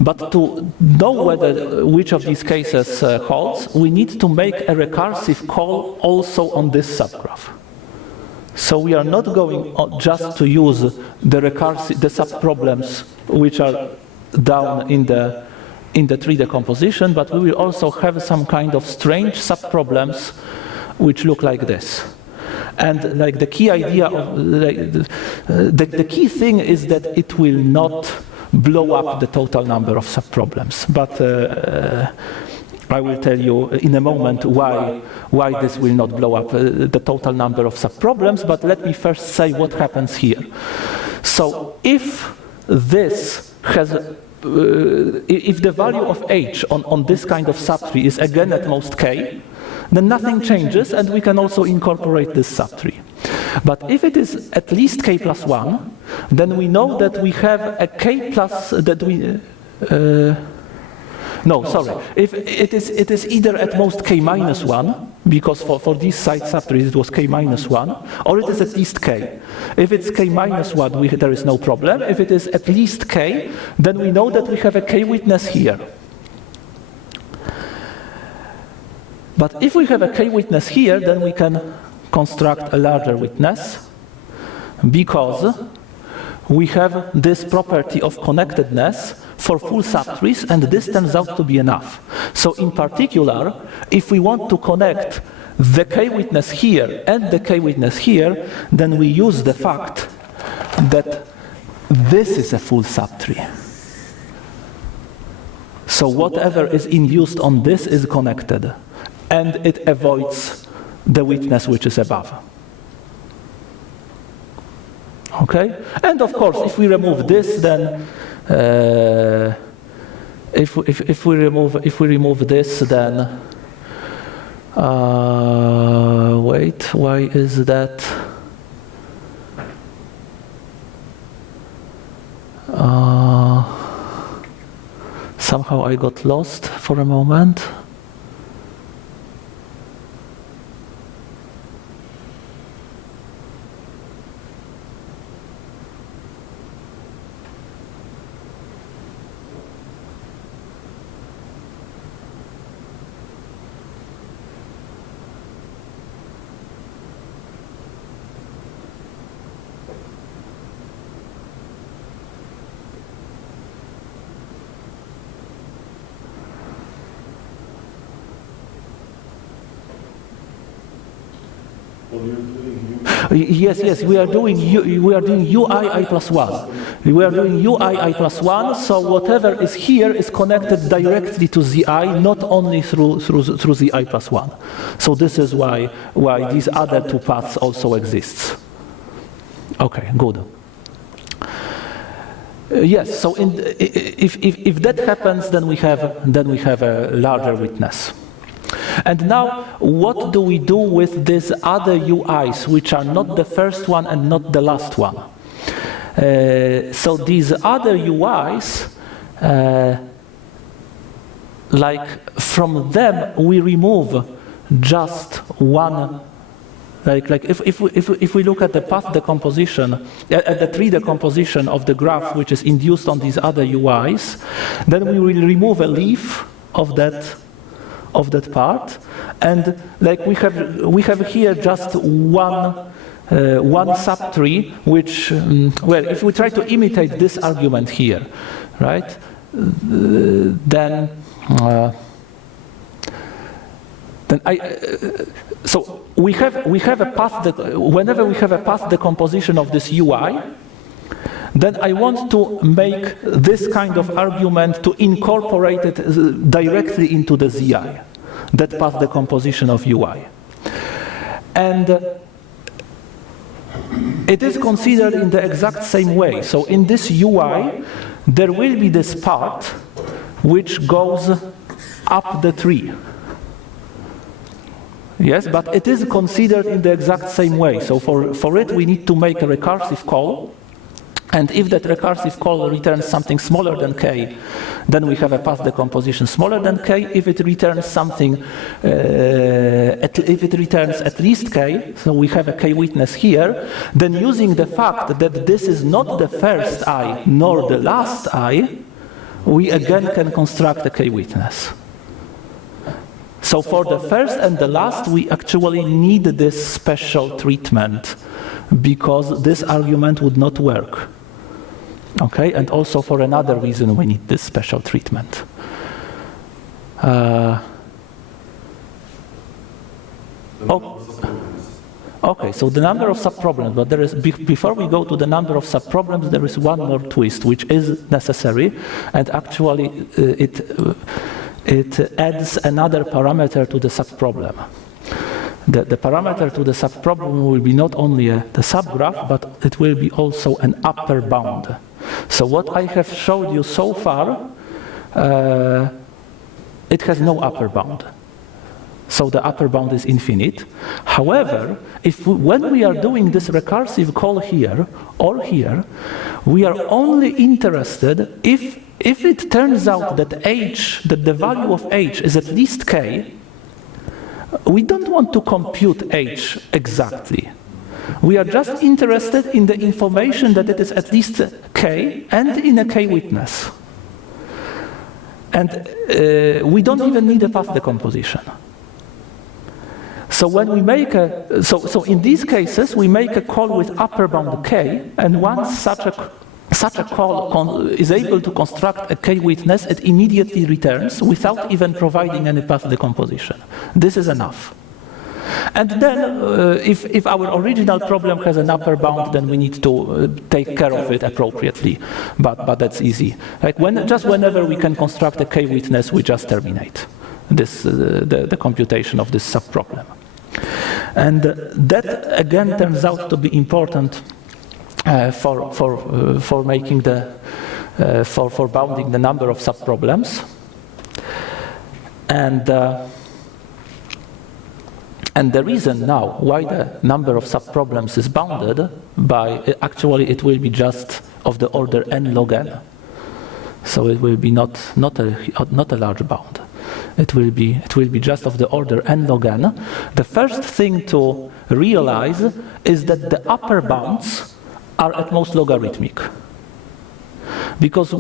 But to know which of these cases holds, we need to make a recursive call also on this subgraph. So we are not going just to use the subproblems which are down in the tree decomposition, but we will also have some kind of strange subproblems which look like this. And like the key idea of the key thing is that it will not blow up the total number of subproblems. But I will tell you in a moment why this will not blow up the total number of subproblems. But let me first say what happens here. So if this has if the value of h on this kind of subtree is again at most k, then nothing changes, and we can also incorporate this subtree. But if it is at least k plus 1, then we know that we have a k plus, that we, no, sorry. If it is either at most k minus 1, because for these side subtrees it was k minus 1, or it is at least k. If it's k minus 1, there is no problem. If it is at least k, then we know that we have a k witness here. But if we have a k witness here, then we can construct a larger witness, because we have this property of connectedness for full subtrees, and this turns out to be enough. So in particular, if we want to connect the k witness here and the k witness here, then we use the fact that this is a full subtree. So whatever is induced on this is connected, and it avoids the witness which is above. Okay? And of course, if we remove this, then if we remove this, then wait, why is that? Somehow I got lost for a moment. Yes, we are doing UII plus 1. We are doing UII plus 1, so whatever is here is connected directly to ZI, not only through ZI plus 1. So this is why these other two paths also exists. Okay, good. Yes, so if that happens, then we have a larger witness. And now, what do we do with these other UIs, which are not the first one and not the last one? So these other UIs, like from them we remove just one. Like if we look at the path decomposition, at the tree decomposition of the graph, which is induced on these other UIs, then we will remove a leaf of that part, and like we have here just one subtree, which well, if we try to imitate this argument here, right, then so we have a path that whenever we have a path decomposition of this UI, then I want to make this kind of argument to incorporate it directly into the ZI, that path decomposition of UI. And it is considered in the exact same way. So in this UI, there will be this part which goes up the tree. Yes, but it is considered in the exact same way. So for it, we need to make a recursive call. And if that recursive call returns something smaller than k, then we have a path decomposition smaller than k. If it returns something, if it returns at least k, so we have a k witness here, then using the fact that this is not the first I nor the last I, we again can construct a k witness. So for the first and the last, we actually need this special treatment, because this argument would not work. Okay, and also for another reason we need this special treatment. Okay, so the number of subproblems, but there is, before we go to the number of subproblems, there is one more twist which is necessary, and actually it adds another parameter to the subproblem. The parameter to the subproblem will be not only the subgraph, but it will be also an upper bound. So what I have showed you so far, it has no upper bound. so the upper bound is infinite. However, when we are doing this recursive call here or here, we are only interested if it turns out that that the value of h is at least k. We don't want to compute h exactly. We are just interested in the information that it is at least k and in a k witness. And we don't even need a path decomposition. So when we make so in these cases we make a call with upper bound k, and once such a call is able to construct a k witness, it immediately returns without even providing any path decomposition. This is enough. And then, if our original problem has an upper bound, then we need to take care of it appropriately. But that's easy. Like just whenever we can construct a k witness, we just terminate the computation of this subproblem. And that again turns out to be important for making for bounding the number of subproblems. And the reason now why the number of subproblems is bounded by, actually it will be just of the order n log n. So it will be not a large bound. It will be just of the order n log n. The first thing to realize is that the upper bounds are at most logarithmic. Because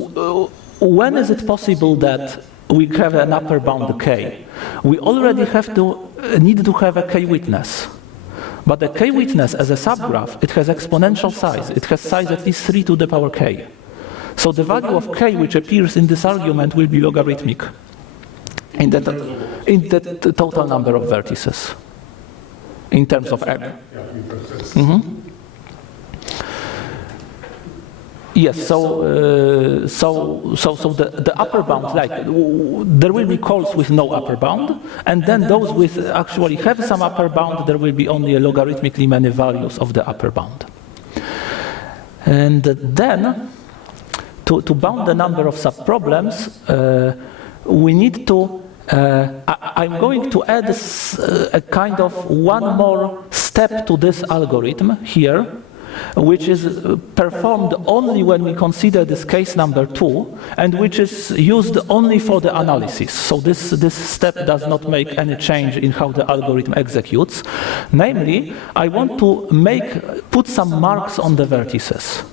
when is it possible that we have an upper bound k? We already need to have a k witness. But the k witness as a subgraph, it has exponential size. It has size at least 3 to the power k. So the value of k which appears in this argument will be logarithmic in the total number of vertices in terms of n. Yes, so the upper bound, like there will be calls with no upper bound, and then those with actually have some upper bound, there will be only a logarithmically many values of the upper bound. And then, to bound the number of subproblems, we need to, I'm going to add a kind of one more step to this algorithm here, which is performed only when we consider this case number 2, and which is used only for the analysis. So this step does not make any change in how the algorithm executes. Namely, I want to put some marks on the vertices.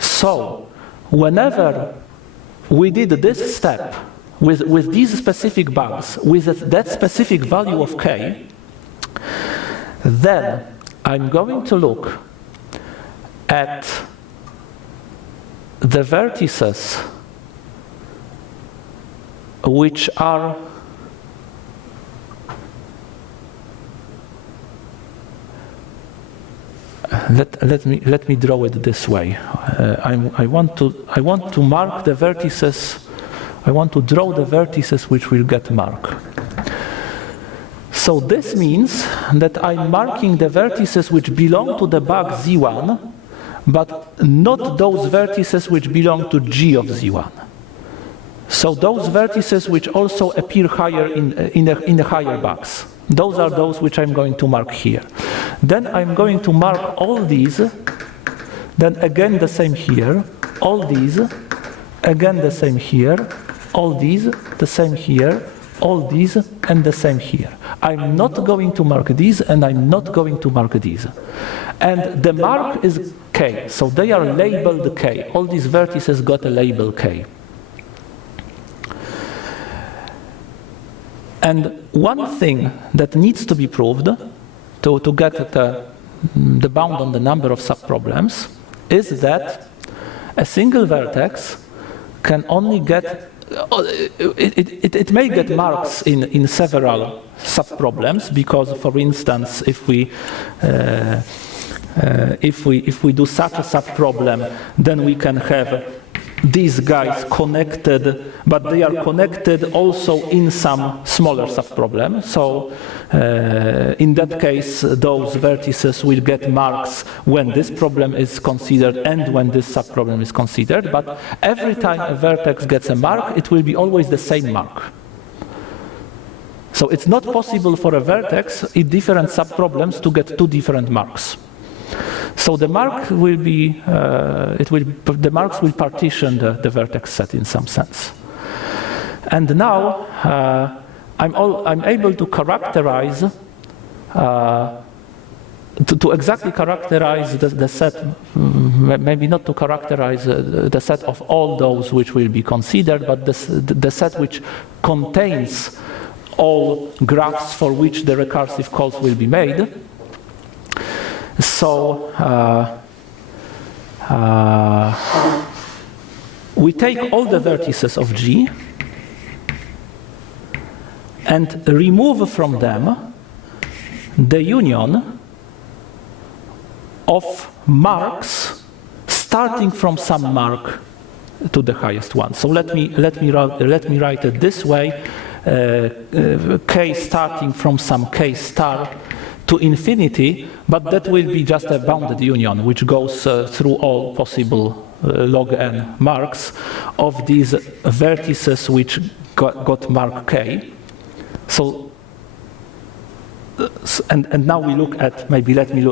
So whenever we did this step with these specific bugs, with that specific value of k, then I'm going to look at the vertices which are let me draw it this way. I want to mark the vertices. I want to draw the vertices which will get marked. So this means that I'm marking the vertices which belong to the bug Z1, but not those vertices which belong to G of Z1. So those vertices which also appear higher in the higher bugs. Those are those which I'm going to mark here. Then I'm going to mark all these, then again the same here, all these, again the same here, all these, the same here, all these, and the same here. I'm not going to mark these, and I'm not going to mark these. And the mark is k, so they are labeled k. All these vertices got a label k. And one thing that needs to be proved to get the bound on the number of subproblems is that a single vertex can only get it may get marks in several subproblems, because, for instance, if we do such a subproblem, then we can have these guys connected, but they are connected also in some smaller subproblem. So in that case, those vertices will get marks when this problem is considered and when this subproblem is considered. But every time a vertex gets a mark, it will be always the same mark. So it's not possible for a vertex in different subproblems to get two different marks. So the mark will be, the marks will partition the vertex set in some sense. And now I'm able to characterize, to exactly characterize the set, maybe not to characterize the set of all those which will be considered, but the set which contains all graphs for which the recursive calls will be made. So we take all the vertices of G and remove from them the union of marks starting from some mark to the highest one. So let me write it this way: k starting from some k star to infinity, but that will be just a bounded union which goes through all possible log n marks of these vertices which got mark k. So and now we look at, maybe let me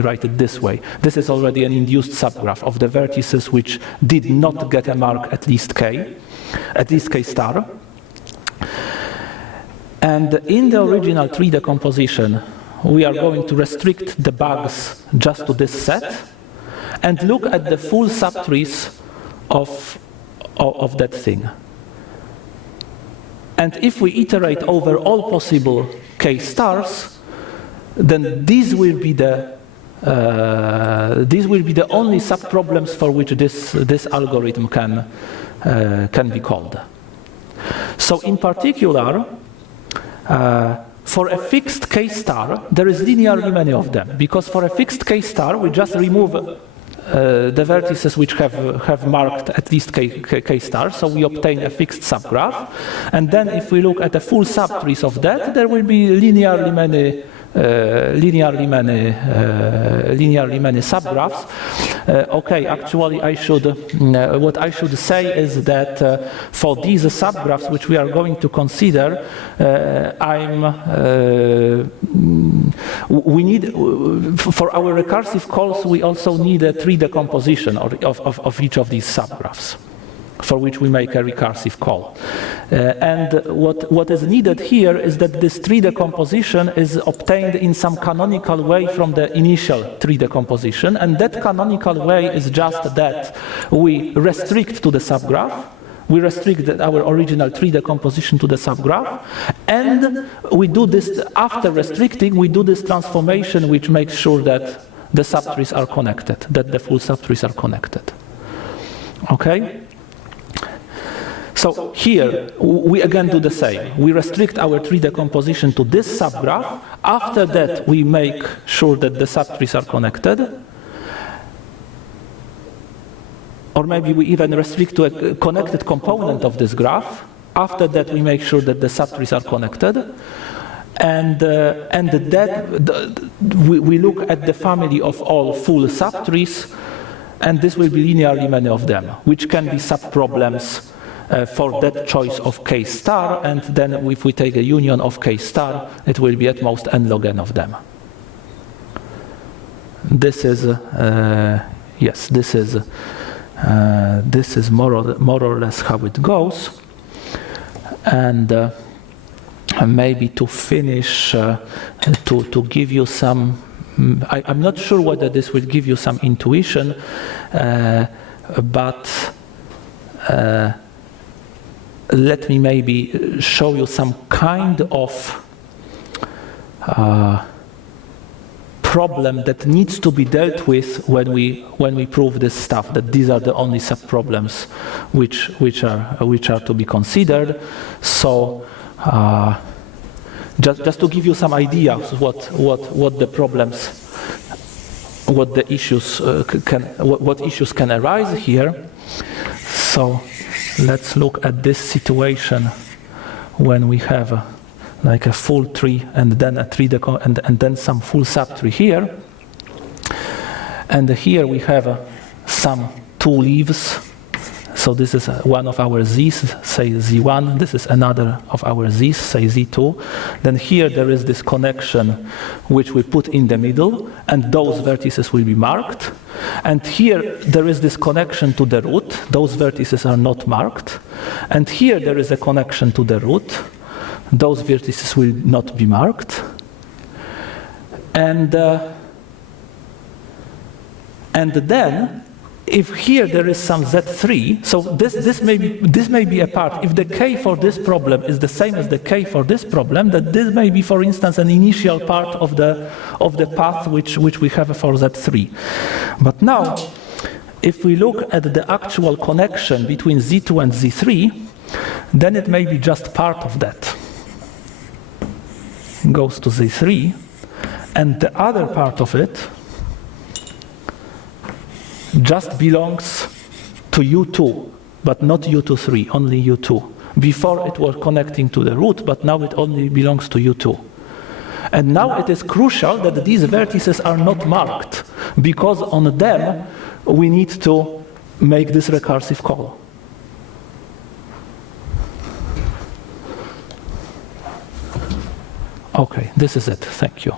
write it this way. This is already an induced subgraph of the vertices which did not get a mark at least k star. And in the original tree decomposition, we are going to restrict the bugs just to this set and look at the full subtrees of that thing. And if we iterate over all possible k stars, then these will be the only subproblems for which this algorithm can be called. So in particular, for a fixed k star, there is linearly many of them, because for a fixed k star, we just remove the vertices which have marked at least k stars, so we obtain a fixed subgraph. And then if we look at the full subtrees of that, there will be linearly many subgraphs. Okay, actually what I should say is that for these subgraphs which we are going to consider, we need, for our recursive calls, we also need a tree decomposition of each of these subgraphs, for which we make a recursive call. And what is needed here is that this tree decomposition is obtained in some canonical way from the initial tree decomposition, and that canonical way is just that we restrict to the subgraph, we restrict our original tree decomposition to the subgraph, and we do this, after restricting, we do this transformation which makes sure that the subtrees are connected, that the full subtrees are connected. Okay? So here, we again do the same. We restrict our tree decomposition to this subgraph. After that, we make sure that the subtrees are connected. Or maybe we even restrict to a connected component of this graph. After that, we make sure that the subtrees are connected. And we look at the family of all full subtrees, and this will be linearly many of them, which can be subproblems for that choice of k star, and then if we take a union of k star, it will be at most n log n of them. This is yes, this is more or less how it goes. And maybe to finish, to give you some, I'm not sure whether this will give you some intuition, but let me maybe show you some kind of problem that needs to be dealt with when we prove this stuff, that these are the only subproblems which are to be considered. So just to give you some ideas what the problems, what the issues what issues can arise here. So let's look at this situation when we have like a full tree and then a tree and then some full subtree here. And here we have some two leaves, So this is one of our z's, say z1. This is another of our z's, say z2. Then here there is this connection which we put in the middle, and those vertices will be marked. And here there is this connection to the root. Those vertices are not marked. And here there is a connection to the root. Those vertices will not be marked. And then, if here there is some z3, so this may be a part. If the k for this problem is the same as the k for this problem, that this may be, for instance, an initial part of the path which we have for z3. But now, if we look at the actual connection between z2 and z3, then it may be just part of that. It goes to z3, and the other part of it just belongs to U2, but not U23, only U2. Before it was connecting to the root, but now it only belongs to U2. And now it is crucial that these vertices are not marked, because on them we need to make this recursive call. Okay, this is it. Thank you.